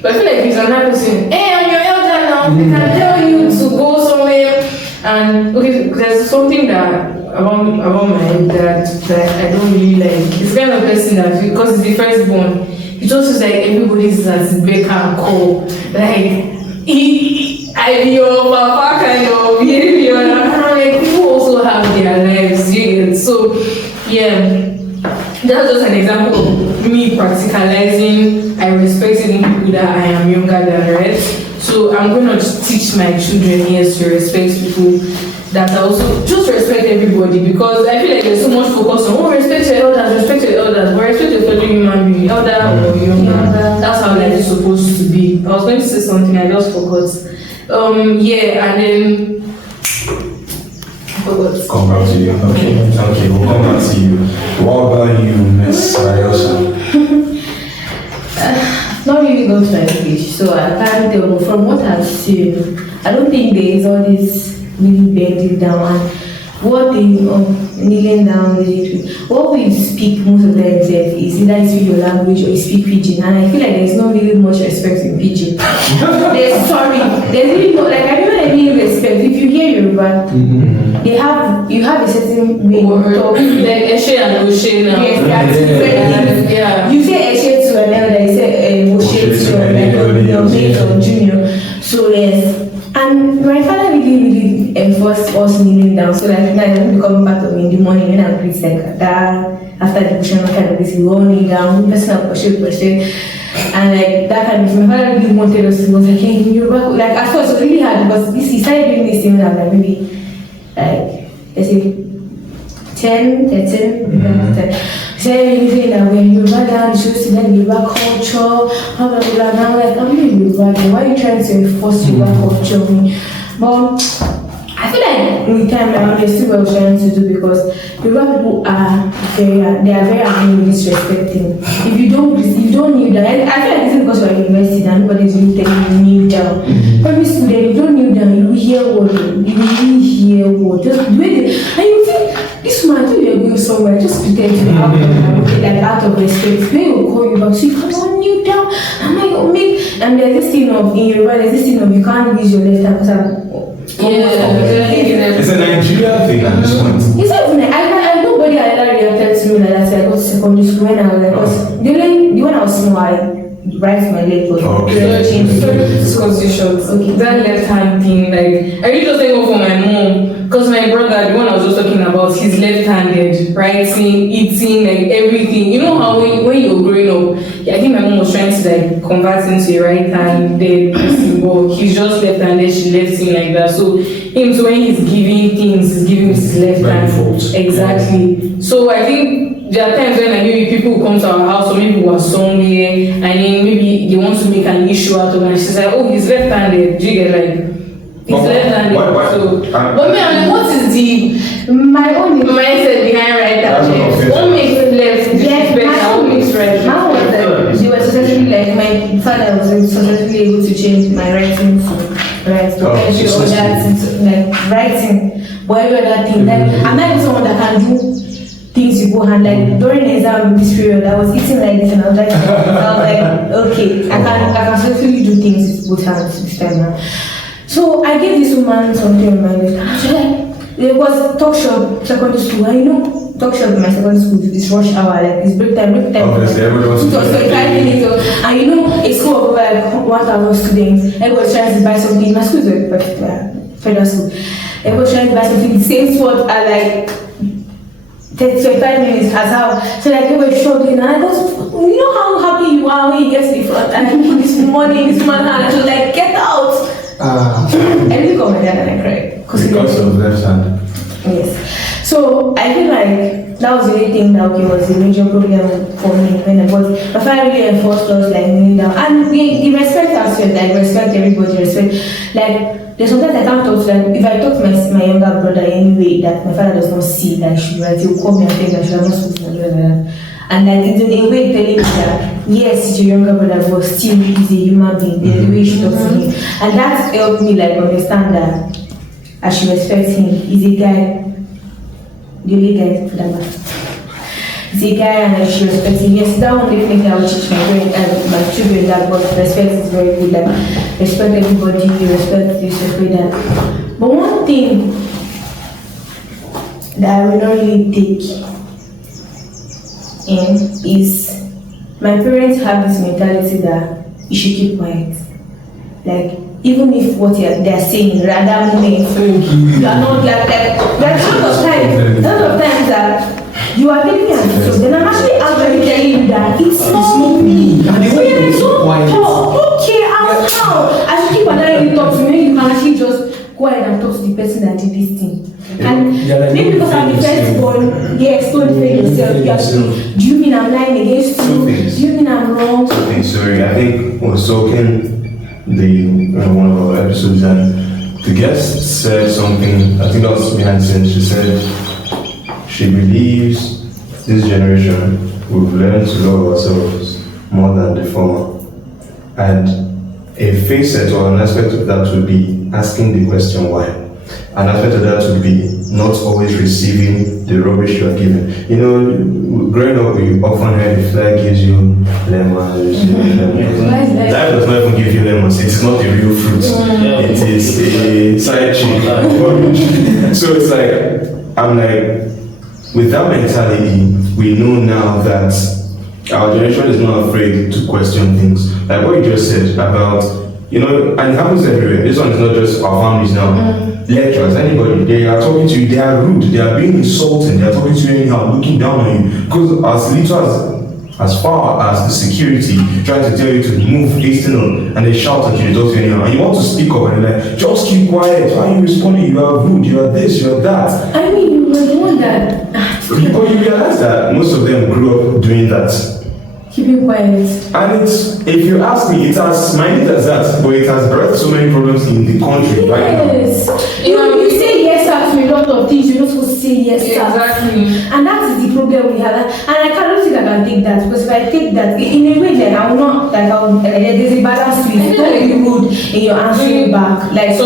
But I feel like he's another person. Hey, I'm your elder now. I can tell you to go somewhere. And there's something that about my dad that I don't really like. He's kind of person that, because he's the firstborn, he just feels like everybody's at his beck and call. I be your papa kind of behavior. And I'm like, people also have their lives. So yeah. That's just an example of me practicalizing. I respect even people that I am younger than, right? So I'm going to teach my children, yes, to respect people that are also just respect everybody, because I feel like there's so much focus on respect your elders, but respect your fellow human being, elder or younger. That's how life is supposed to be. I was going to say something, I just forgot. And then come back to you. Okay, we'll come back to you. What about you, Miss Ariosa? Not really gone to my village, so I can't tell. But from what I've seen, I don't think there is all this really bending down and what they kneeling down. What we speak most of the time is either you speak your language or you speak pidgin, and I feel like there's not really much respect in pidgin. There's really not, I don't really respect. If you hear Yoruba, you have a certain way of talking. Like Eshe and Oshe now. Yes, that's different. Yeah. You say Eshe to an elder, you say Oshe to your mate or junior. So yes. And my father really enforce us kneeling down, so that now it won't become part of me in the morning when I greet like that. After the pushing, kind of this, we all kneel down, one person will push it. And like that kind of thing. My father really wanted us to go like, hey, you're back. Like at first it was really hard because he started doing this thing when I was like maybe like let's say 10, 13, 10. Saying anything that when you're back down, it shows to them Yoruba culture, blah blah blah. And I'm like, I'm not Yoruba, why are you trying to enforce Yoruba culture on me? But I feel like in the time I understood what I was trying to do because Yoruba people are very disrespecting. If you don't kneel down, I feel like this is because we're university and nobody's really telling you kneel down. Primary school, then you don't kneel down, you hear word, you really hear word. Just the way they, and you think this man, I you're going somewhere, just pretend to be out of like out of respect. They will call you back, so you can't kneel down. Am I gonna make? And there's this thing of in Yoruba, there's this thing of you can't use your left hand because it's a Nigerian thing at this point. It's not even I nobody had ever reacted to me like that. So I got to secondary school when I was like, because when I was small, I right my leg was Constitutions. Okay. That left hand thing, like I really just take over for my mom because my brother, the one I was just talking about, he's left-handed, writing, eating, like everything. You know how when you're growing up, I think my mom was trying to like convert into a right-handed person, but he's just left-handed. She left him like that. So him, so when he's giving things, he's giving his left hand. Exactly. So I think there are times when like maybe people come to our house or maybe we're somewhere and then maybe they want to make an issue out of it and she's like, oh, he's left-handed. Do you get like he's left-handed? So but me, I'm like, what is the my own mindset behind right hand? What makes left better? What makes right? Mine was that they were successfully like my father was successfully able to change my writing to right potential or that like writing whatever that thing. Like I'm not even someone that can do things with both hands. Like during the exam this period, I was eating like this and I was like, okay, I can successfully do things with both hands this time now. So I gave this woman something in my life. She like, it was talk shop secondary school. And you know, talk shop in my secondary school is rush hour, like it's break time. Obviously, everyone's 5 minutes. And you know, a school of over like 1,000 students. Everyone's trying to buy something. My school is a federal school. Everyone's trying to buy something. The same spot at like 25 minutes as how. So like they were struggling and I was, you know how happy you are when you get to the front and I put this money in this man's hand and she was like, get out. I really got my dad and I cried. Because of left hand. Yes. So I feel like that was the only thing that was a major problem for me when I was my father really enforced us like kneeling down. And the respect aspect, like respect everybody, respect like there's sometimes I can't talk to like if I talk to my younger brother anyway that my father does not see that she should write, he'll call me and tell me I should have not spoken to my brother. And like it's in a way telling me that yes, he's your younger brother, but still he's a human being. There's the way you should talk to him. And that helped me like understand that I should respect him. He's a guy. The only guy for that matter. He's a guy and I should respect him. Yes, that one definitely I will teach my children that, but respect is very good. Like respect everybody, you respect this, respect that. But one thing that I will not really take in is my parents have this mentality that you should keep quiet. Like even if what they're saying at that moment you are not like there are tons of times that you are giving me an answer, then I'm actually actually telling you that it's not me. And they want you to keep quiet. Okay, how? I should keep allowing you to talk to me. You can actually just go ahead and talk to the person that did this thing. And maybe because I'm the first born, yes, don't defend yourself. You actually, do you mean I'm lying against you? Do you mean I'm wrong? Sorry, I think we're soaking one of our episodes and the guest said something, I think that was behind the scenes. She said she believes this generation will learn to love ourselves more than the former. And a facet or an aspect of that would be asking the question why. An aspect of that would be not always receiving the rubbish you are given. You know, growing up, we often heard the flag gives you lemons. Life does not even give you lemons. It's not the real fruit. It is a side chick. So it's like, I'm like, with that mentality, we know now that our generation is not afraid to question things. Like what you just said about You know, and it happens everywhere. This one is not just our families now. Lecturers, anybody, they are talking to you, they are rude, they are being insulting, they are talking to you anyhow, looking down on you. Because as little as far as the security trying to tell you to move, hasten and they shout at you, they talk to you anyhow, and you want to speak up and they're like, just keep quiet, why are you responding? You are rude, you are this, you are that. I mean, you were the one that. But you realize that most of them grew up doing that. Keeping quiet. And it's, if you ask me, it has minded as that, but it has brought so many problems in the country right now. Yes. You say yes to a lot of things, you're not supposed to say yes to. Exactly. And that is the problem we have. And I cannot think I can take that, because if I take that, in a way, then I will not, there's a balance to it. Don't be rude in your answering back. Like,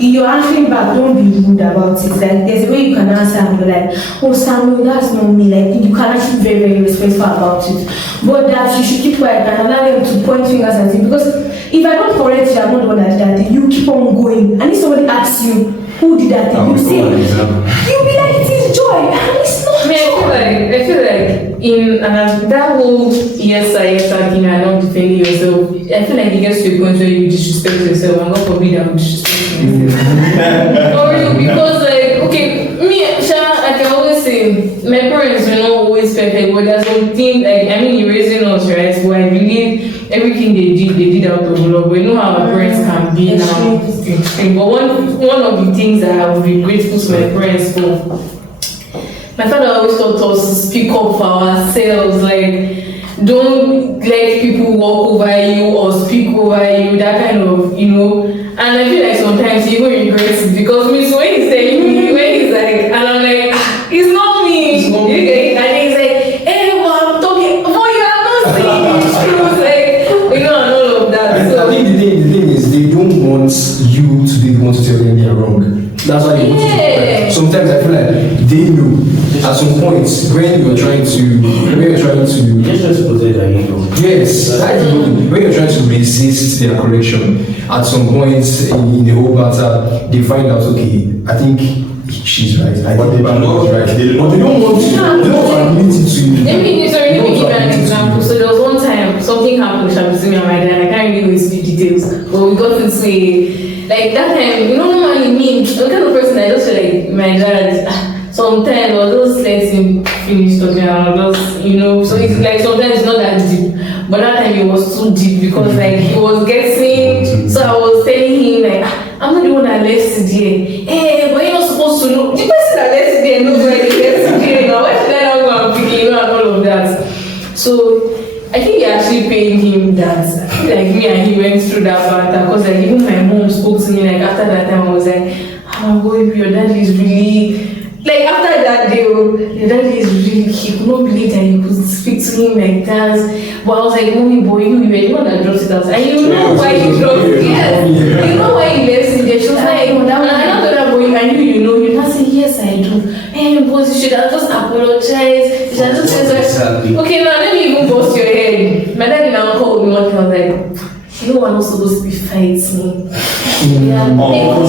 in your answering back, don't be rude about it. Like, there's a way you can answer and be like, oh, Samuel, that's not me. Like, you can actually be very, very respectful about it. But that you should keep quiet and allow them to point fingers at you, because if I don't correct you, I'm not the one that did that thing. You keep on going, and if somebody asks you who did that thing, you say, you'll be like, it is Joy, and it's not. I feel like in that whole yes thing and not defending yourself, I feel like it gets to a point where you disrespect yourself, and God forbid I'm disrespecting myself. For real, because like, okay, me, I can always say my parents were not always perfect, but there's something like, I mean, you're raising us, right? So I believe everything they did out of love. We know how our parents can be now. But one of the things that I would be grateful to my parents for, my father always taught us to speak up for ourselves. Like, don't let people walk over you or speak over you, that kind of, you know. And I feel like sometimes he even regrets it, because Miss when he's saying, when he's like, and I'm like, it's not me. Okay? And he's like, hey, well, I'm talking, oh, you are not saying it. She was like, you know, and all of that. So, I think the thing is, they don't want you to be the one to tell them they're wrong. That's why they want you to. Sometimes I feel like they know. At some point, when you're trying to You just try to protect their ego. yes, when you're trying to resist their correction, at some point in the whole matter, they find out, okay, I think she's right. But they are not right. But they don't want to. They don't admit it to you. Let me give you an example. So there was one time something happened between me and my dad. I can't really go into the details, but we got into like that time. You know, normally me, the kind of person I just feel like my dad. Sometimes I'll just let him finish talking and I'll just, you know, so it's like sometimes it's not that deep. But that time it was too deep, because like he was getting, so I was telling him like, I'm not the one that left it here. Hey, but you're not supposed to know. The person that left it there knows where they left it here. Now why should I not go and pick it, you know, and all of that. So I think he actually paid him that. I feel like me and he went through that battle, because like even my mom spoke to me like after that time. I was like, oh boy, your dad is really. Like after that day, your dad is really, he could not believe that you could speak to him like that. But I was like, mommy, boy, you were the one that dropped it out. And you know why you dropped it. Yes. You know why you left it there. She was like, and I know that boy, I knew you know. You not say, yes, I do. Hey, boss, you should have just apologized. You should have just said, okay, now let me even bust your head. My dad now called me one time. I was like, you know, I'm not supposed to be fighting. Yeah, you know,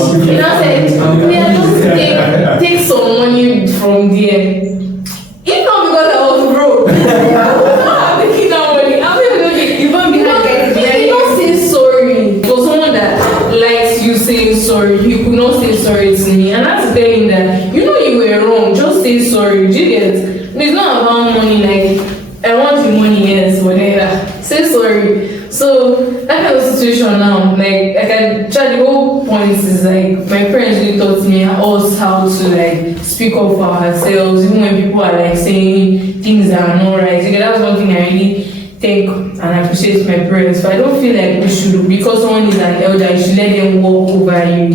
said, take some money from there. If not because I was broke, I'm taking that money. I'm you don't say sorry. For someone that likes you saying sorry, you could not say sorry to me. And that's telling that, you know you were wrong, just say sorry. Do you get? It's not about money, like, I want the money, yes, whatever. Say sorry. So that kind of situation now, like I can try, the whole point is like my parents really taught me us how to like speak up for ourselves, even when people are like saying things that are not right. Okay, that's one thing I really thank and appreciate my parents. But I don't feel like we should, because someone is an elder, you should let them walk over you.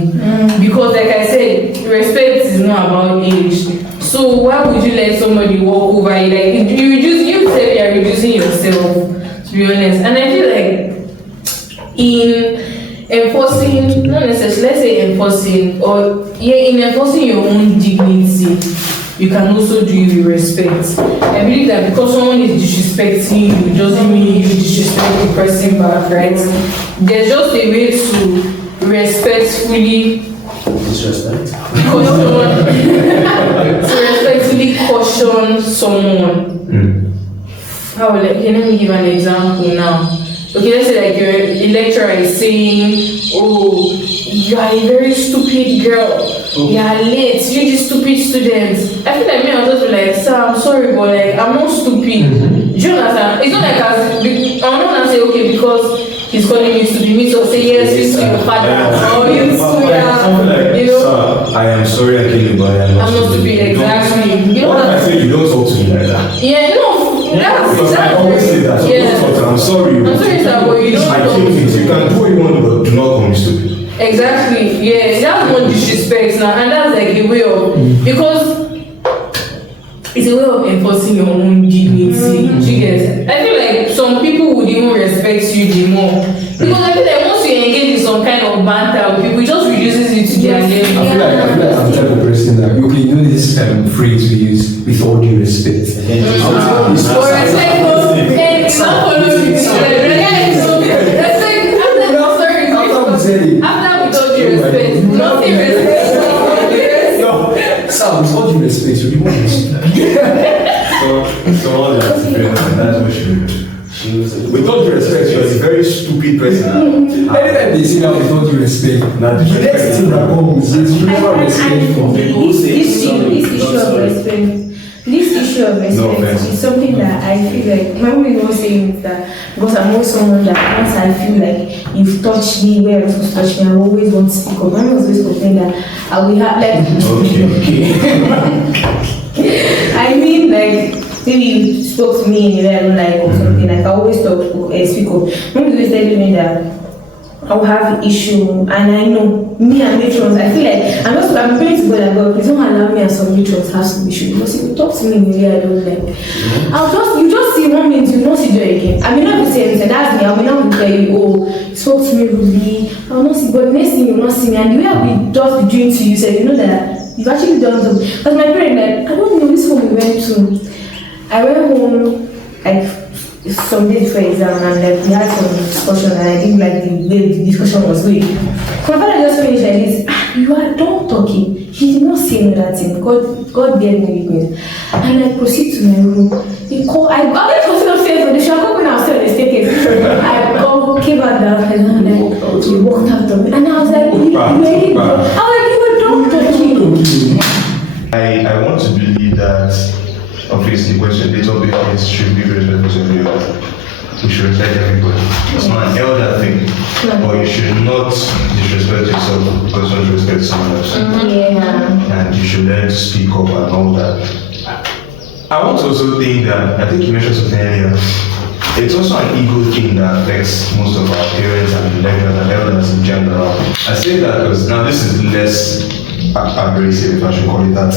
Because like I said, respect is not about age. So why would you let somebody walk over you? Like you said you're reducing yourself, to be honest. And I feel like in enforcing, not necessarily, let's say enforcing, or in enforcing your own dignity, you can also do it with respect. I believe that because someone is disrespecting you, doesn't mean you disrespect the person back, right? There's just a way to respectfully Disrespect. to respectfully caution someone. How will let me give an example now. okay, let's say like your lecturer is saying, oh, you are a very stupid girl, you are late, you just stupid students. I feel like me, I'll just be like, sir, I'm sorry, but like, I'm not stupid. Do you understand? It's not like I'm not gonna say, okay, because he's calling me stupid, me to say, yes, you to your father, or you to, you know. Sir, I am sorry I killed you, but I am not stupid, exactly. You know what I say, you don't talk to me like that. Yeah, no, Because I always say that. So yeah. don't talk to, I'm sorry. I'm sorry, sir, but you don't I talk killed to things. You can do what you want, but do not call me stupid. Exactly, yeah, that's one disrespect now, and that's like a way of, because it's a way of enforcing your own dignity. You get? I feel like some people would even respect you the more, because I feel like once you engage in some kind of banter with people, it just reduces you to their level. I feel like I'm the type of person that, okay, you know this phrase we use, with all due respect. For respect, it's not following you. After with all due respect, nothing respect. No, Sam, with all due respect, you be more So all that, that's what she was. With all due respect, she was a very stupid person. Anytime they say that with all due respect, the next thing that comes is you never respect for people. This issue of respect is something that I feel like my mom is always saying that, because I'm always someone that once I feel like you've touched me where you're supposed to touch me, I always want to speak up. My mom always complain that I will have like I mean, like maybe you spoke to me in the like or something, like I always speak up. Mom is always telling me that I'll have issue, and I know me and matrons, I feel like I'm praying to God that God, please don't allow me and some matrons have some issue, because if you talk to me in a way I don't like, you just see 1 minute, you don't see joy again. I may not be saying anything, that's me, I may not be tell you, oh, you spoke to me rudely, I will not see, but next thing you will not see me, and the way I will just be doing to you, so you know that you've actually done something. Because my parents, like, I don't know, this home we went to, I went home like some days for exam, and like we had some discussion, and I didn't like the way the discussion was going. So my father just finished like this, you are done talking. He did not say another thing. God gave me weakness. And I proceed to my room. I was upstairs, but they should have come when I was still on the staircase. I came back down and he walked out of me. And I was like, you were done talking. I want to believe that obviously the question, the topic is should be respectful to everyone. You should respect everybody. It's not an elder thing, but you should not disrespect yourself because you don't respect someone else. Yeah. And you should learn to speak up and all that. I want to also think that, I think you mentioned something earlier, it's also an ego thing that affects most of our parents and lecturers and elders in general. I say that because now this is less abrasive, if I should call it that.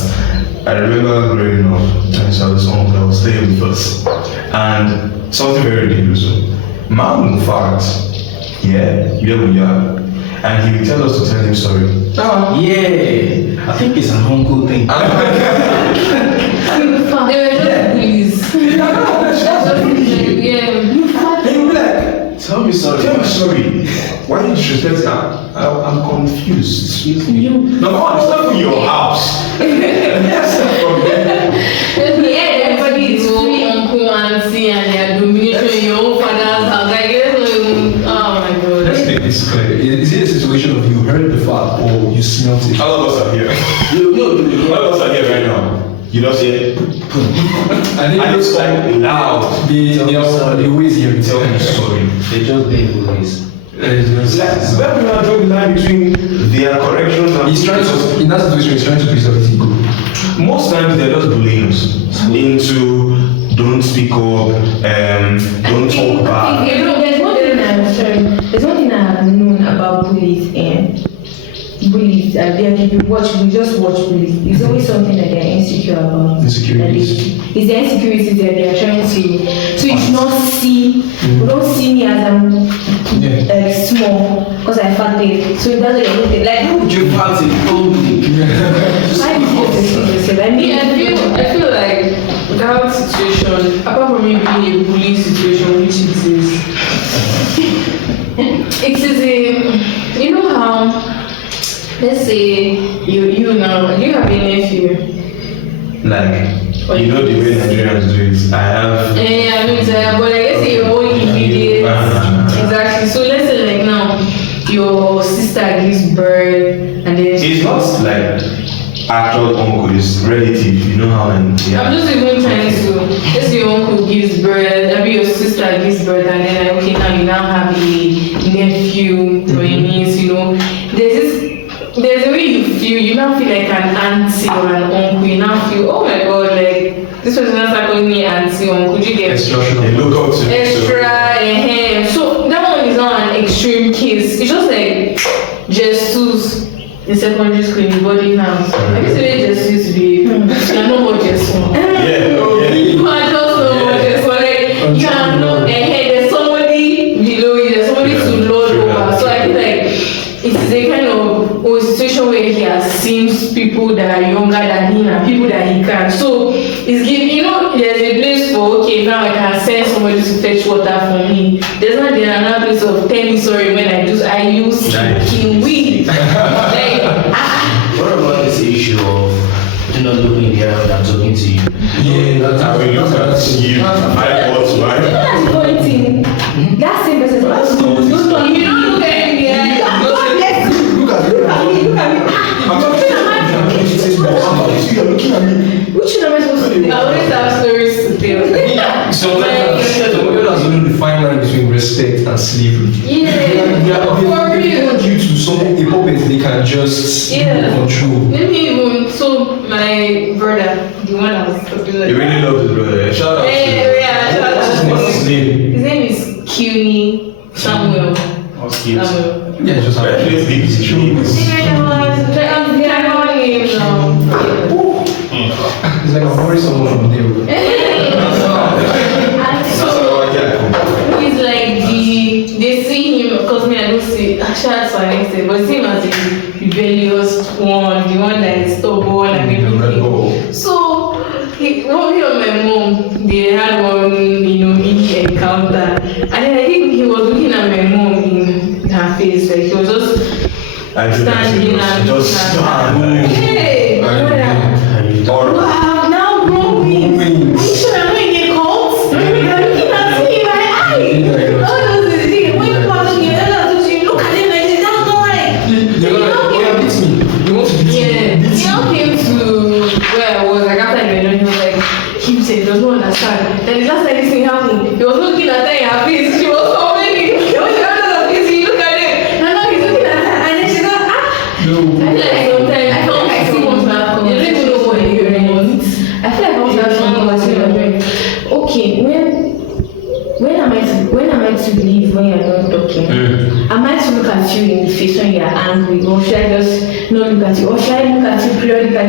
I remember growing up, and so someone that was staying with us, and something very ridiculous. Man will fart, yeah, and he will tell us to tell him sorry. Oh, yeah, I think it's an uncle thing. Tell me sorry. Tell me sorry. Why did you disrespect me? I'm confused. Excuse me. No, come on, it's not from your house. Yes, from there. Everybody is free uncle, auntie, and they are dominating in your own father's house. Like, oh my God. Let's make this clear. Is it a situation of you heard the fart or you smelled it? All of us are here. All of us are here right now. You don't see it? And I just like loud. They always hear it. Tell me sorry. They just being bullies. Where we are drawing the line between their corrections and He's trying to, in that situation, he's trying to preserve his ego. most times they're just bullying us into don't speak up, don't talk back. There's one thing I have known about bullies and bullies, we just watch bullies. It's always something that they're insecure about. Insecurities. It's the insecurities that they're trying to. So you should not see, you don't see me as I'm like small because I farted. So it doesn't like You party, why do you perceive yourself? I feel like that situation, apart from me being a bullying situation, which it is a, you know how, let's say you now, do you have a nephew? Like, you know the way Nigerians do it. I have. Yeah, I know it's but like, let's say your own immediate your sister gives birth and then It's not like actual uncle, it's relative, you know how and I'm just even trying to, let's say your uncle gives birth, maybe your sister gives birth, and then like, okay, now you now have a nephew or a niece, you know. There's a way you feel, you now feel like an auntie or an uncle, you now feel, oh my god, like, this person has calling me auntie, uncle, you get they look up to extra, so that one is not an extreme case, it's just like, Jesus. In secondary school, in boarding house. I used to be just used to be. I know what just one. You are just know what just one. Like you are not ahead. There's somebody below you. There's somebody to load over. So I feel like it's a kind of situation where he has seen people that are younger than him and people that he can. So it's giving. You know, there's a place for okay now I can send somebody to fetch water for me. There's not another place of tell me sorry when I use kiwi. What about this issue of you not looking in the eye when I'm talking to you? Yeah, that's how we look at you. I want to, right? That's the only thing. That same person. You don't look at him in the eye. Look at me. You're looking at me. Which one am I supposed to do? I always have stories to tell. Sometimes that's only the fine line between respect and slavery. For If real. due to something a puppet they can just control. Let me even, so my brother, the one I was talking about. You really love this brother. Shout out to Shout out what's his name? His name is Cuny Samuel. Samuel. Yeah, just have Let's leave his name. It's like I'm worried someone from there. He's like they see him, because me I don't see, shout out to an extent, but see him as the rebellious one, the one that is stubborn and everything. So he and my mom, they had one, mini encounter, and then I think he was looking at my mom in her face, like he was just standing and just stand. hey, wow, now grown wings. Are you sure I'm not in a cult? You're looking at me in my eye. All those things, when people are looking at others, you look at them like this, that's not right. You want to beat me? He now came to where I was, like after I went on, he was like, he said he does not understand. Then the last time this thing happened, he was looking at her in her face, she was complaining. When she had her face, he looked at it, and now he's looking at her, and then she's like, I feel like sometimes, I feel like I still want to have conversation. You don't even know what you're doing. I feel like I want to have some conversation. Okay, when am I to leave when you're not talking? Am I to look at you in the face when you're angry, or should I just not look at you, or should I look at you periodically like,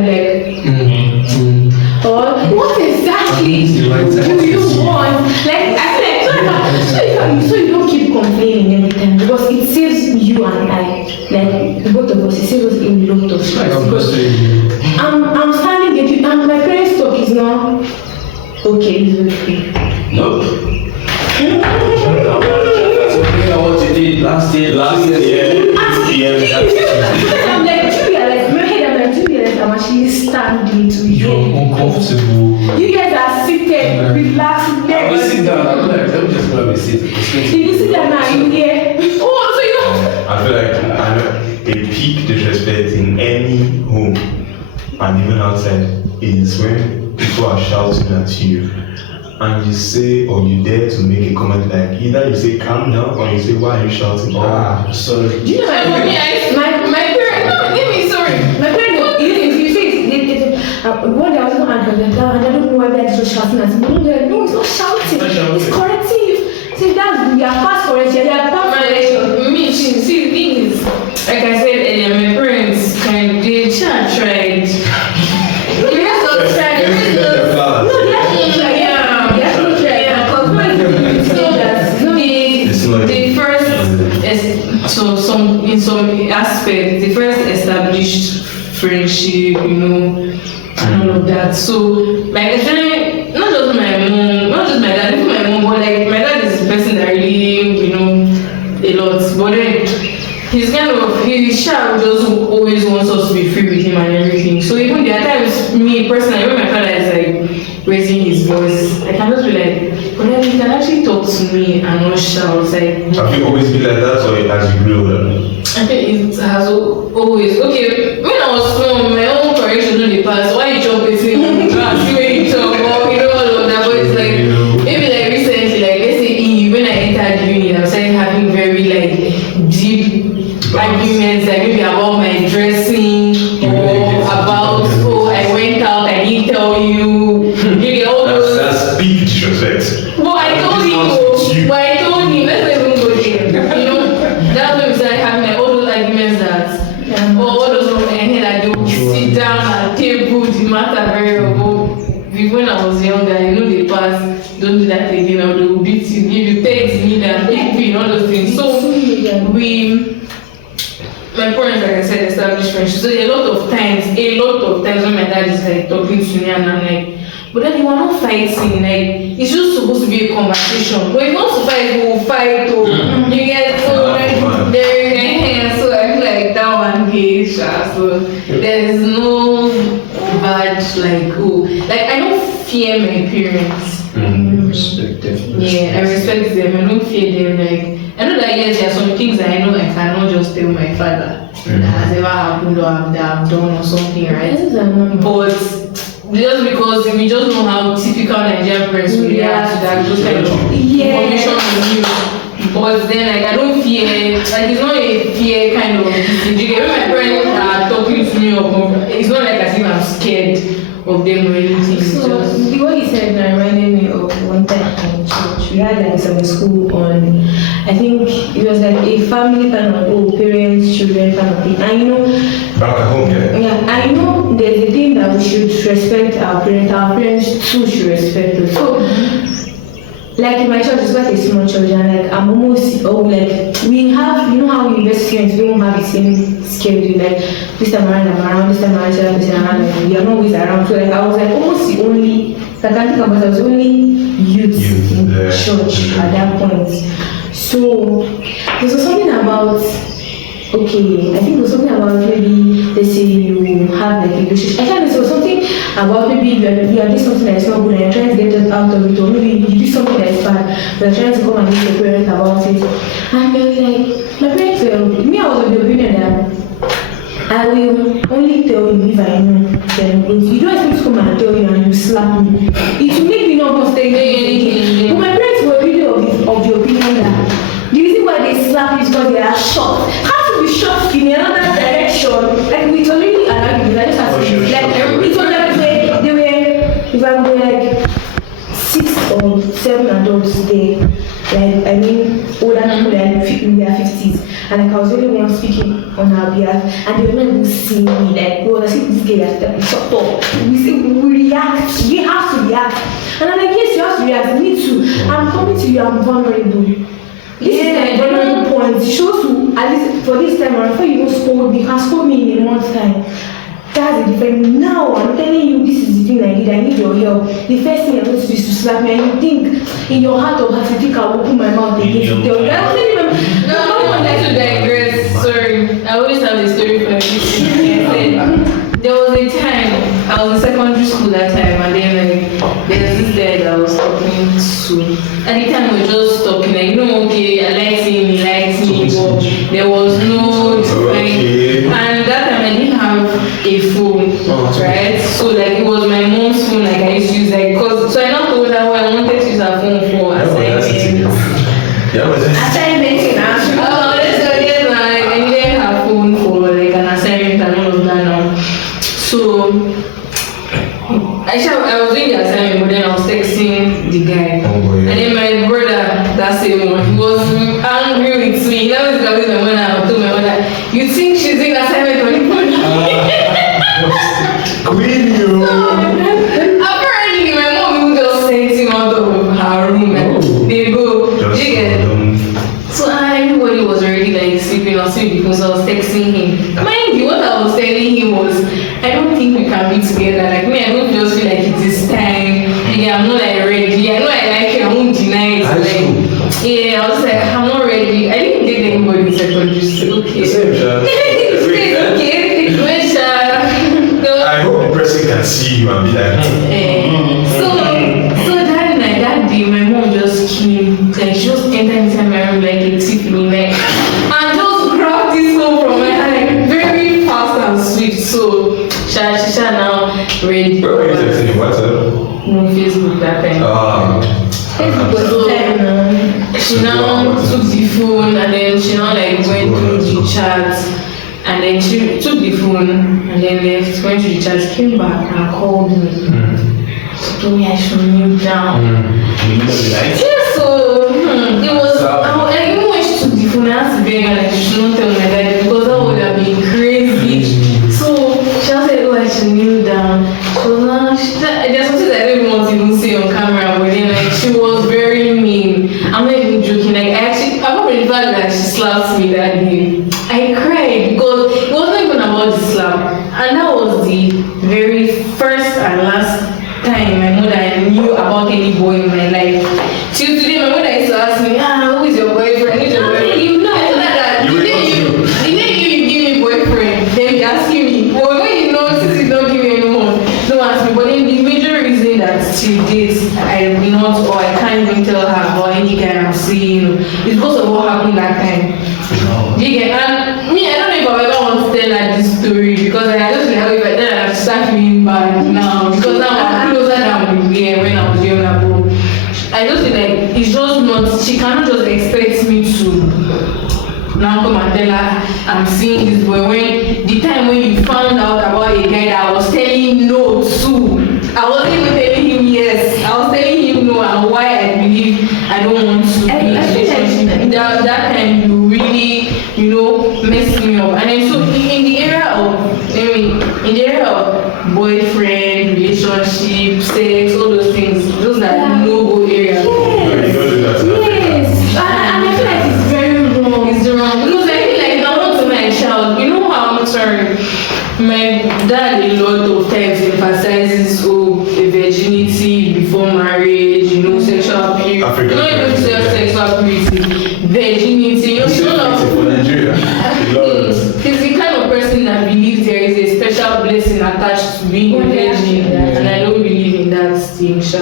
or what exactly do you want? Like I feel like so you don't keep complaining every time, because it saves you and I, like the both of us, it saves us a lot of stress. Because I'm standing there and my parents talk is not okay, it's okay. Nope. What you did last year. I'm like Julia, like my head, I'm like Julia, like I'm actually standing to you. You're uncomfortable. You guys are seated, relaxed, I'll sit down. I'm like, let me just grab a seat. Did you sit down now? You here? Oh, so you. I feel like I know a peak disrespect in any home and even outside is when people are shouting at you and you say or you dare to make a comment like either you say calm down or you say why are you shouting? Sorry. Do you know my parents? No, give me sorry. My parents, you say one day I was not angry, and I don't know why they're just shouting at me. No, it's not shouting. It's corrective. See, that's we are fast correction. They are fast correction. Me, see, the thing is, like I said earlier, my parents they tried. They just tried. No, they actually tried. Yeah, they actually tried. The first, so in some aspects, the first established friendship, and all of that. So, like, especially not just my mom, not just my dad, even my mom, but like my dad is the person that really, a lot. But then his child just always wants us to be free with him and everything. So even there are times, me personally, when my father is like raising his voice, I can just be like, but then you can actually talk to me and not shout. Like, have you always been like that, or as you grew older? I think it has always. Okay, when I was small, my own correction on the past. Why you jump between me? See where you jump, or you know all of that. But it's like maybe like recently, like let's say when I entered uni, I started having very like deep arguments, like maybe about my dressing or about I went out, I didn't tell you. You get all those. That's big disrespect. Well, I told him. But I told him. Let's not even go there. You know, that's when we started having like, all those arguments that, or all those from my head that they would sit down at table, the matter very well. When I was younger, you know, they pass, don't do that again, or they will beat you, give you text, need and pick all those things. So my parents, like I said, established friendships. So a lot of times when my dad is like talking to me and I'm like, but then we were not fighting, like it's just supposed to be a conversation. But if you want to fight, we will fight, or you get so like there. So I feel like that one day, so there is no bad like I don't fear my parents. Respect them. Yeah, I respect them. I don't fear them. Like I know that yes, there are some things that I know I cannot just tell my father that has ever happened or that I've done or something, right? But just because we just know how typical Nigerian parents will react to that, those kind of information on you. But then like I don't fear, like it's not a fear kind of thing. You get when my parents are talking to me or it's not like as if I'm scared of them or anything. So the way you said that reminded me of one time in church. We had like Sunday school on, I think it was like a family kind of parents, children kind of thing. And you know, Back at home, yeah. yeah, I know there's a thing that we should respect our parents too should respect us. So like in my church, it's quite a small church, and like I'm almost like we have, you know how we invest students, we don't have the same schedule. Like this time around, I'm around, this time around, this time around, like, we are not always around. So like I was like almost the only, I can't think about it, I was the only youth in the church at that point. So there was something about, okay, I think there was something about maybe let's say you have like a relationship. I can't, there was something about maybe you are doing something that is not good and you're trying to get us out of it, or maybe you do something that is bad, but you're trying to come and meet your parents about it. And they're like, my parents were, me, I was of the opinion that I will only tell you if I know. Then if you don't expect to come and tell you and you slap me, it will make me not want to stay anything. But my parents were really of the opinion that the reason why they slap you is because they are shocked. How to be shocked in another direction? Like we already allowed you. I just have to be like it was like they were, if I were like 6 or 7 adults there, like I mean older people like in their 50s, and like I was the only one speaking on our behalf, and they were not even seeing me. Like, well, I see this girl that shut up. We react. We have to react. And I'm like, yes, you have to react. Me too. I'm coming to you. I'm vulnerable. This is my vulnerable point. It shows you, at least for this time, before you even scold me, you can scold me in a month's time. That's a different. Now I'm telling you, this is the thing I need. I need your help. The first thing I'm going to do is to slap me, and you think in your heart of heart, you think I'll open my mouth against you. No, I want to digress. Sorry, I always have a story for everything. There was a time I was in secondary school that time, and then like there's this guy that I was talking to. At the time we were just talking, like, no, okay, I liked him, he liked me, but there was no Okay. And that time I didn't have a phone, right? So like it was my mom's phone, like I used to use like, cause so I not told her what I wanted to use her phone for assignment. I needed her phone for like an assignment and all of that now. So I was doing the assignment, but then I was texting the guy. And then my brother, that same one, he was angry with me. That was my mother. I told my mother, you think she's doing the assignment on the phone? Queen, you. Apparently, my mom just sent him out of her room and they go. So everybody was already like sleeping or sleeping because I was texting him. Mind you, what I was telling him was, I don't think we can be together. Like me, I don't just feel like it is time. Yeah, I'm not like ready. I know I like you, I won't deny it. Like, yeah, I was like, I'm not ready. I didn't date anybody in secondary school. Okay. I hope the person can see you and be like, So that night, that day, my mom Facebook that time. Facebook was So time. she now took the phone and then she now like went through the chat and then she took the phone and then left, went to the chat, came back and called me. She told me I should kneel down. Yeah, so it was like even when she took the phone I had to beg her like she shouldn't tell my dad because that would have been crazy. So she said, oh, I should kneel down. So now there's something that I don't even want to even say on camera, but then like she was very mean. I'm not even joking. Like apart from the fact that she slapped me that day, I cried because it wasn't even about the slap, and that was the very first and last time my mother knew about any boy in my life. Till today, my mother used to ask me, who is your boyfriend? Who's your boyfriend? You know that. The day you give me boyfriend, then you asking me. Well, when you know since you don't give me anymore, don't ask me. But then the major reason that till date I am not or I can't even tell her about any guy I'm seeing is because of what happened that time. You get, and me, I don't know if I ever want to tell her this story because I just feel like if I tell her I start feeling bad now because now I'm closer than we were when I was younger. I just feel like it's just not, she cannot just expect me to now come and tell her I'm seeing this boy when the time when you found out about a guy that I was telling him no to, I wasn't even telling him yes, I was telling him no and why I believe I don't want to be in a relationship. That time you really, messed me up. And then so in the area of boyfriend, relationship, sex, all those things, those are no-go areas. Yes. And I feel like it's very wrong. It's wrong. Because I feel like if I want to my child, you know how I'm sorry. My dad a lot of times emphasizes virginity before marriage, sexual purity. Not even sexual purity, virginity. For Nigeria. He's the kind of person that believes there is a special blessing attached to being a virgin, and I don't believe in that thing, There's a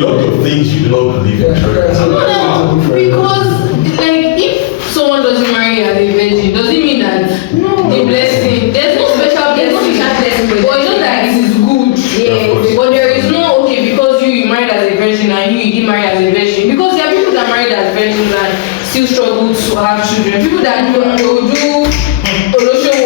lot of things you don't believe in. No, because like if someone doesn't marry as a virgin, does it mean that the blessing? There's no special blessing, but it's just that it is good. Yes. But there is no because you married as a virgin and you didn't marry as a virgin, because there are people that married as virgins and still struggle to have children. People that do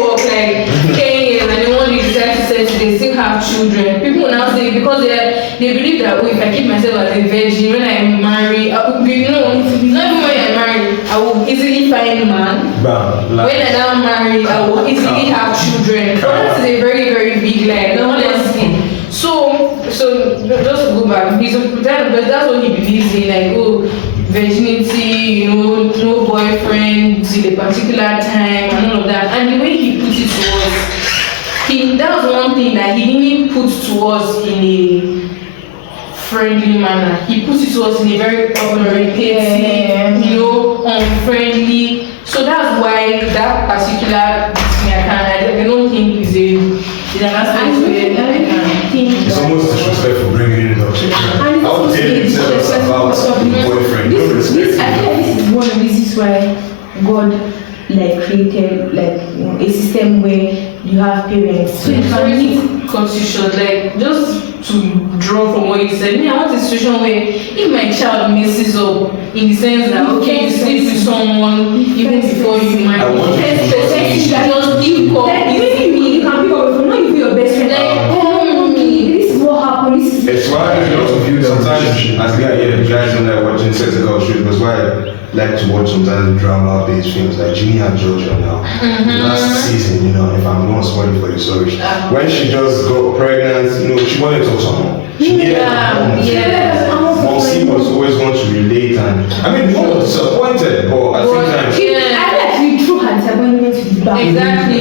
work like 10 years and they want to decide to settle, they still have children. People now say because they believe that if I keep myself as a virgin, when I marry, I will be not even when I marry, I will easily find a man. When I now marry, I will easily have children. So that is a very, very big lie. Honestly. So just to go back, but that's what he believes in, like virginity, no boyfriend till a particular time and all of that. And the way he put it to us, that was one thing that he didn't put to us in a friendly manner. He put it to us in a very authoritative, unfriendly. So that's why that particular thing I don't think is an aspect to it. It's almost disrespectful bringing it up. How dare you tell us about your boyfriend? No respect. I feel like this is one of the reasons why God created a system where you have parents. So you can meet constitution, just to draw from what you said. I want a situation where if my child messes up in the sense that you sleep with someone even before you marry, you can pick up from not even your best friend. This is what happened. It's why a lot of you sometimes as guys don't like watching sexual shows, because why I like to watch sometimes drama-based films like Ginny and Georgia now. Last season, if I'm not spoiling for you, sorry. When she just got pregnant, she wanted to talk to someone. She needed Mom C was always want to relate, and mom was disappointed, but at the same time, I feel like she threw her disappointment to the back. Exactly.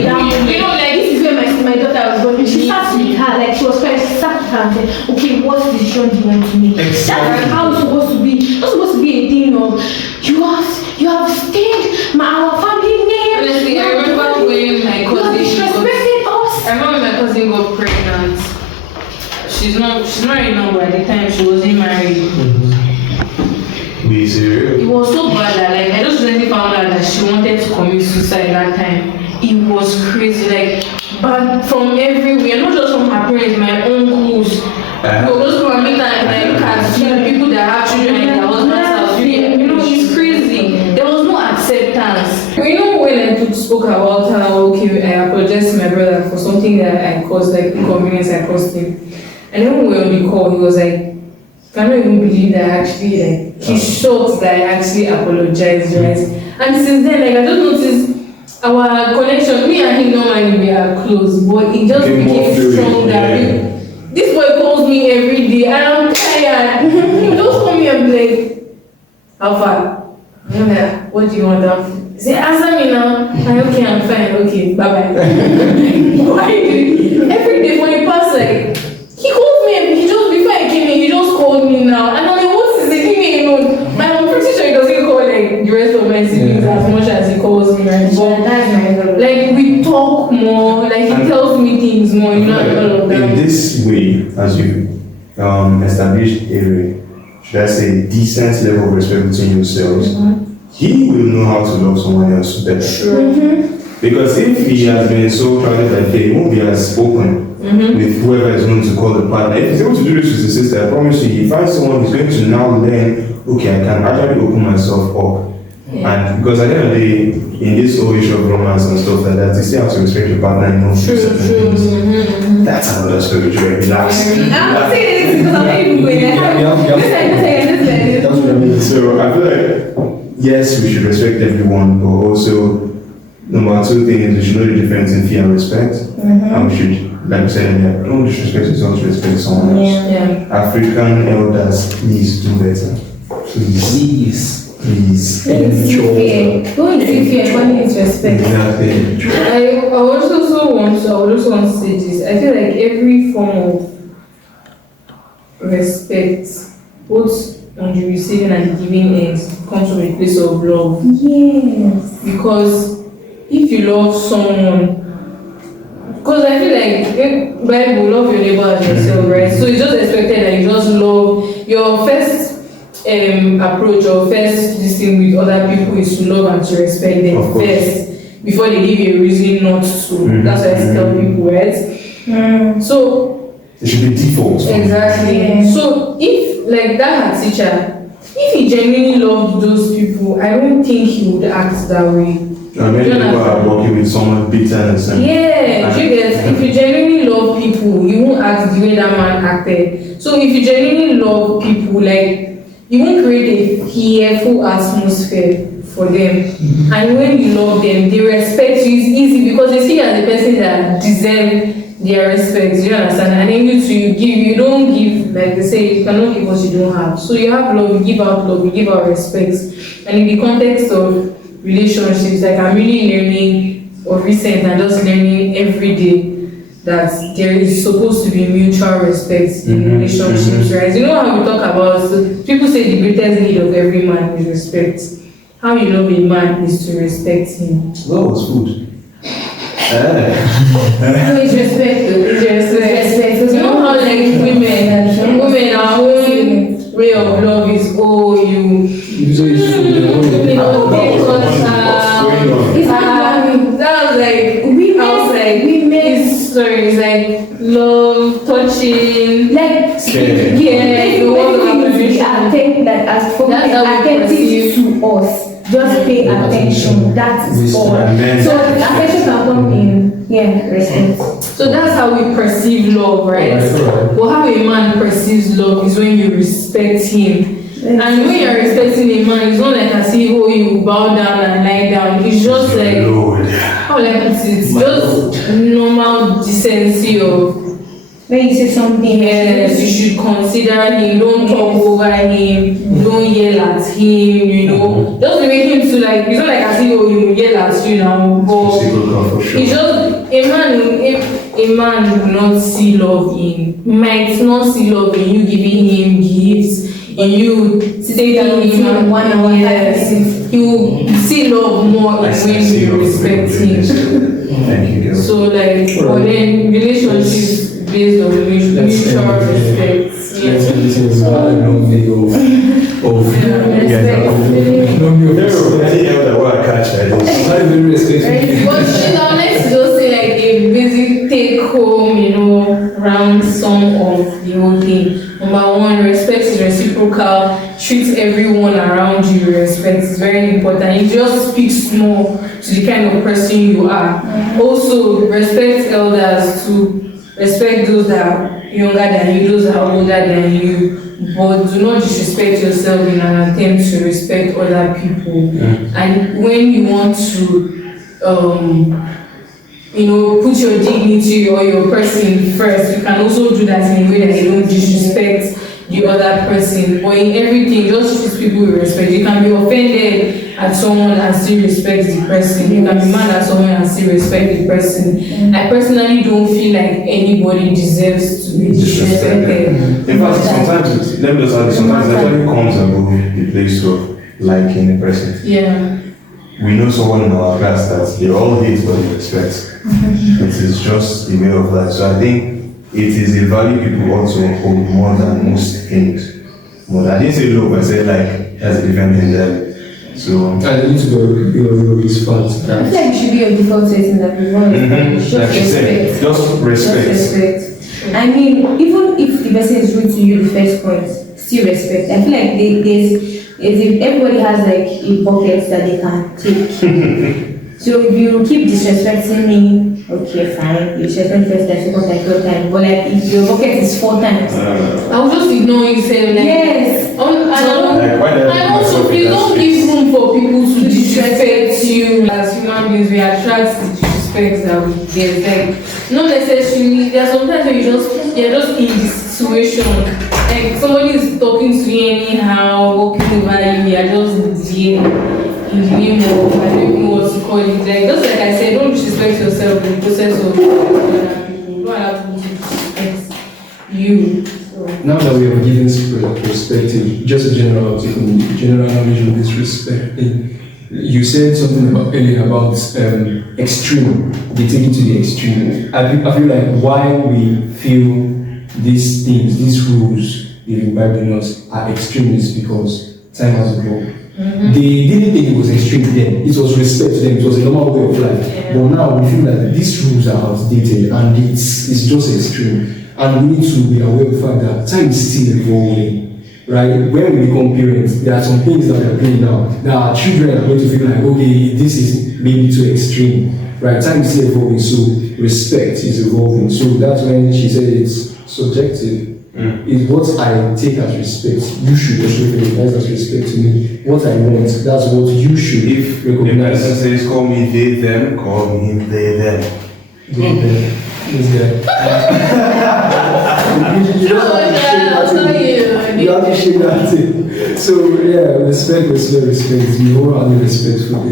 This is where my daughter was going. She sat with her, she was crying. She sat with her and said, "Okay, what decision do you want to make?" Exactly. That's how it's supposed to be. It's not supposed to be a thing of you have stained our family name. Honestly, I remember when my cousin got pregnant. She's not married now, but at the time she wasn't married. Be serious. It was so bad that I just recently found out that she wanted to commit suicide that time. It was crazy, but from everywhere, not just from her parents, my uncles, Go just come and meet her and like look at people that have children in their husband's house. You know, it's crazy. There was no acceptance. You know, when I spoke about how okay, I apologized to my brother for something that I caused, like inconvenience I caused him. And then when we were on the call, he was like, I cannot even believe that I actually like he's shocked that I actually apologized, right? And since then, like I just noticed our connection, me and him normally we are close, but it just became stronger. Yeah. This boy calls me every day and I'm tired. He just call me and be like, how far? I'm like, what do you want to He say, answer me now. I'm okay, I'm fine, okay, bye bye. Why? Every day when he pass, like, he called me and he just, before I came in, he just called me now. And I'm like, what is it? Leave me alone. And I'm pretty sure he doesn't call like the rest of my siblings as much as he calls me, right? But That's my like, we talk more, like, he tells me things more, you know, and all of that. In this way, as you establish should I say, decent level of respect between yourselves, he will know how to love someone else better. Because if he has been so crowded like he won't be as open with whoever is going to call the partner. If he's able to do this with his sister, I promise you, he finds someone who's going to now learn, okay, I can actually open myself up. And because at the end of the day, in this whole issue of romance and stuff like that, you still have to respect your partner and know certain things. That's another story, Joy. Relax. I'm saying this because I'm not even going there. That's what I mean. So I feel like, yes, we should respect everyone, but also, number two thing is we should know the difference in fear and respect. And we should, like we said, don't disrespect yourself to respect someone else. African elders, please do better. Please. Don't interfere when it's respect. Exactly. I would also want to say this. I feel like every form of respect, both on the receiving and the giving end, comes from a place of love. Yes. Because if you love someone, because I feel like Bible love your neighbor as yourself, right? So it's just expected that you just love your first approach or first listening with other people is to love and to respect them first before they give you a reason not to. That's why I tell people, right? So it should be default. Exactly. Yeah. So if like that teacher, if he genuinely loved those people, I don't think he would act that way. I mean, people are working with someone bitterness. Yeah, you get. If you genuinely love people, you won't act the way that man acted. So if you genuinely love people, like, you won't create a fearful atmosphere for them. And when you love them, they respect you. It's easy because they see you as a person that deserves their respect. You understand? And then you don't give, like they say, you cannot give what you don't have. So you have love, you give out love, you give out respect. And in the context of relationships, like I'm really learning of recent and just learning every day that there is supposed to be mutual respect in relationships, right? You know how we talk about, so people say the greatest need of every man is respect. How you love a man is to respect him. Well, it's food. No, it's respect. It's respect. Because you know how like women, our own way of love is Usually it's food. It's like love, touching, Like, the world of appreciation. That's how we perceive to us. Just pay attention. That is all. So attention can come in, respect. So that's how we perceive love, right? But how a man perceives love is when you respect him. And when you're respecting a man, it's not like I see how you bow down and lie down. It's just like, how will I put it? It's just normal decency of, When you say something, yes, you should consider him, don't talk over him, don't yell at him, you know. Just make him to like, it's not like I see how you yell at you now, but it's just, a man will not see love might not see love in you giving him gifts, in you taking him 1 hour, he will see love more when you respect him. Thank you, girl. So like, but then relationships based on mutual respect. Let's listen to no video of Any elder will catch like this. Not very respectful. But let's just say like a basic take home, round sum of the whole thing okay, number one, respect is reciprocal. Treat everyone around you with respect. It's very important. It just speaks more to the kind of person you are. Also, respect elders too. Respect those that are younger than you, those that are older than you. But do not disrespect yourself in an attempt to respect other people. And when you want to put your dignity or your person first, you can also do that in a way that you don't disrespect the other person. But in everything, just treat people with respect. You can be offended at someone and still respect the person. You can be mad at someone and still respect the person. I personally don't feel like anybody deserves to be disrespected. In fact, sometimes, let me just add, sometimes it actually comes above the place of liking a person. Yeah. We know someone in our class that they all hate but they respect. It is just the way of life. So I think it is a value people also hold more than most things. But I didn't say low, but I said like that's a different thing there. So I need to go his fault. I feel like it should be a default setting that we want. Just like she said, just respect. Just respect. I mean, even if the person is rude to you, the first point, still respect. I feel like everybody has like a bucket that they can take. So if you keep disrespecting me, okay, fine. You disrespect first time, second time, third time. But like if your bucket is 4 times, I will just ignore you, say like yes. I also please don't give room for people to disrespect you. As human beings, we attract the disrespect that we get. Like not necessarily. There are sometimes when you're just in this situation. Like somebody is talking to you anyhow, walking over you, you're just there in the name of I don't even know what to call it. Like just like I said, don't disrespect yourself in the process of other people. Don't allow people to disrespect you. So. Now that we have given perspective, just a general knowledge of this respect. You said something earlier about extreme. They take it to the extreme. I feel like why we feel these things, these rules they've imbibed in us are extreme is because time has evolved. They didn't think it was extreme then. It was respect to them. It was a normal way of life. Yeah. But now we feel that these rules are outdated and it's just extreme. And we need to be aware of the fact that time is still evolving. Right? When we become parents, there are some things that we are doing now that our children are going to feel like, okay, this is maybe too extreme. Right? Time is still evolving, so respect is evolving. So that's when she said it's subjective. Is what I take as respect. You should also recognize as respect to me. What I want, that's what you should if the recognize. person says call me they them, call me him they them. They them. This guy. You have to shake that thing. So yeah, respect. We all are respectful,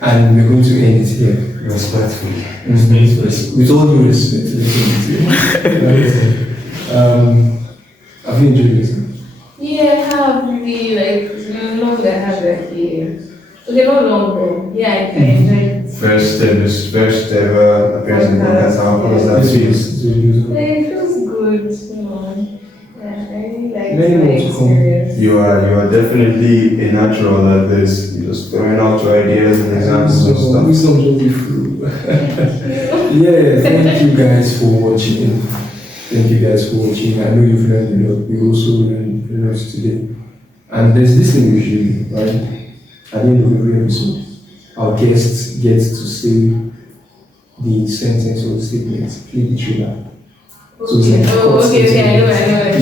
and we're going to end it here. Respectfully. With all due respect, let's end it here. Have you enjoyed this? Yeah, I have really long I have that here. Okay, not long bro. Yeah, I enjoyed it. First ever appearance in the podcast. How was that feel? It feels good, you know. Yeah, I really like Many my more to come. experience. You are definitely a natural at this. You're just throwing out your ideas and examples and stuff. Wisdom will be through. Yeah, thank you guys for watching. Thank you guys for watching. I know you've learned a lot. We also learned a lot today. And there's this thing we usually do, right? At the end of every episode, our guests get to say the sentence or the statement. Play the trailer. So it's like Okay, I know it.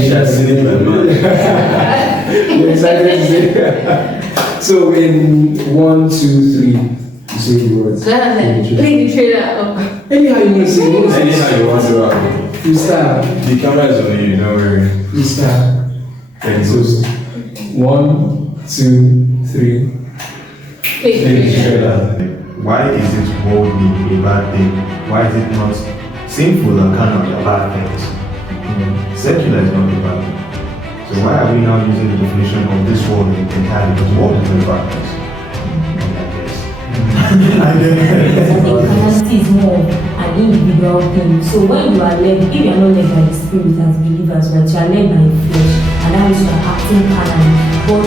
You have seen it, man. You're excited to say. So in 1, 2, 3, you say the words. Play the trailer. Anyhow you want to say it. Anyhow you want to Freestyle. the camera is on you, don't worry. Freestyle. Thank So you. 1, 2, 3. Play the trailer. Why is it boldly a bad thing? Why is it not sinful and carnal a bad things? Secular is not a bad thing. So why are we now using the definition of this world entirely? Because the world is not a bad thing. Carnality is more an individual thing. So when you are led, if you are not led by the Spirit as believers, but you are led by the flesh, and that is we're acting carnally. But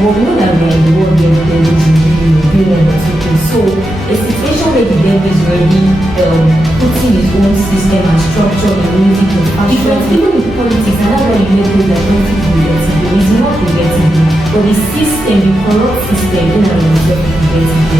we know that we are in the world where the devil is revealing or something. So a situation where the devil is already putting his own system and structure in music and fashion, even in politics, and that's why you make those that don't fit regretting. It's not regretting, but the system, the corrupt system, in and of itself is regretting.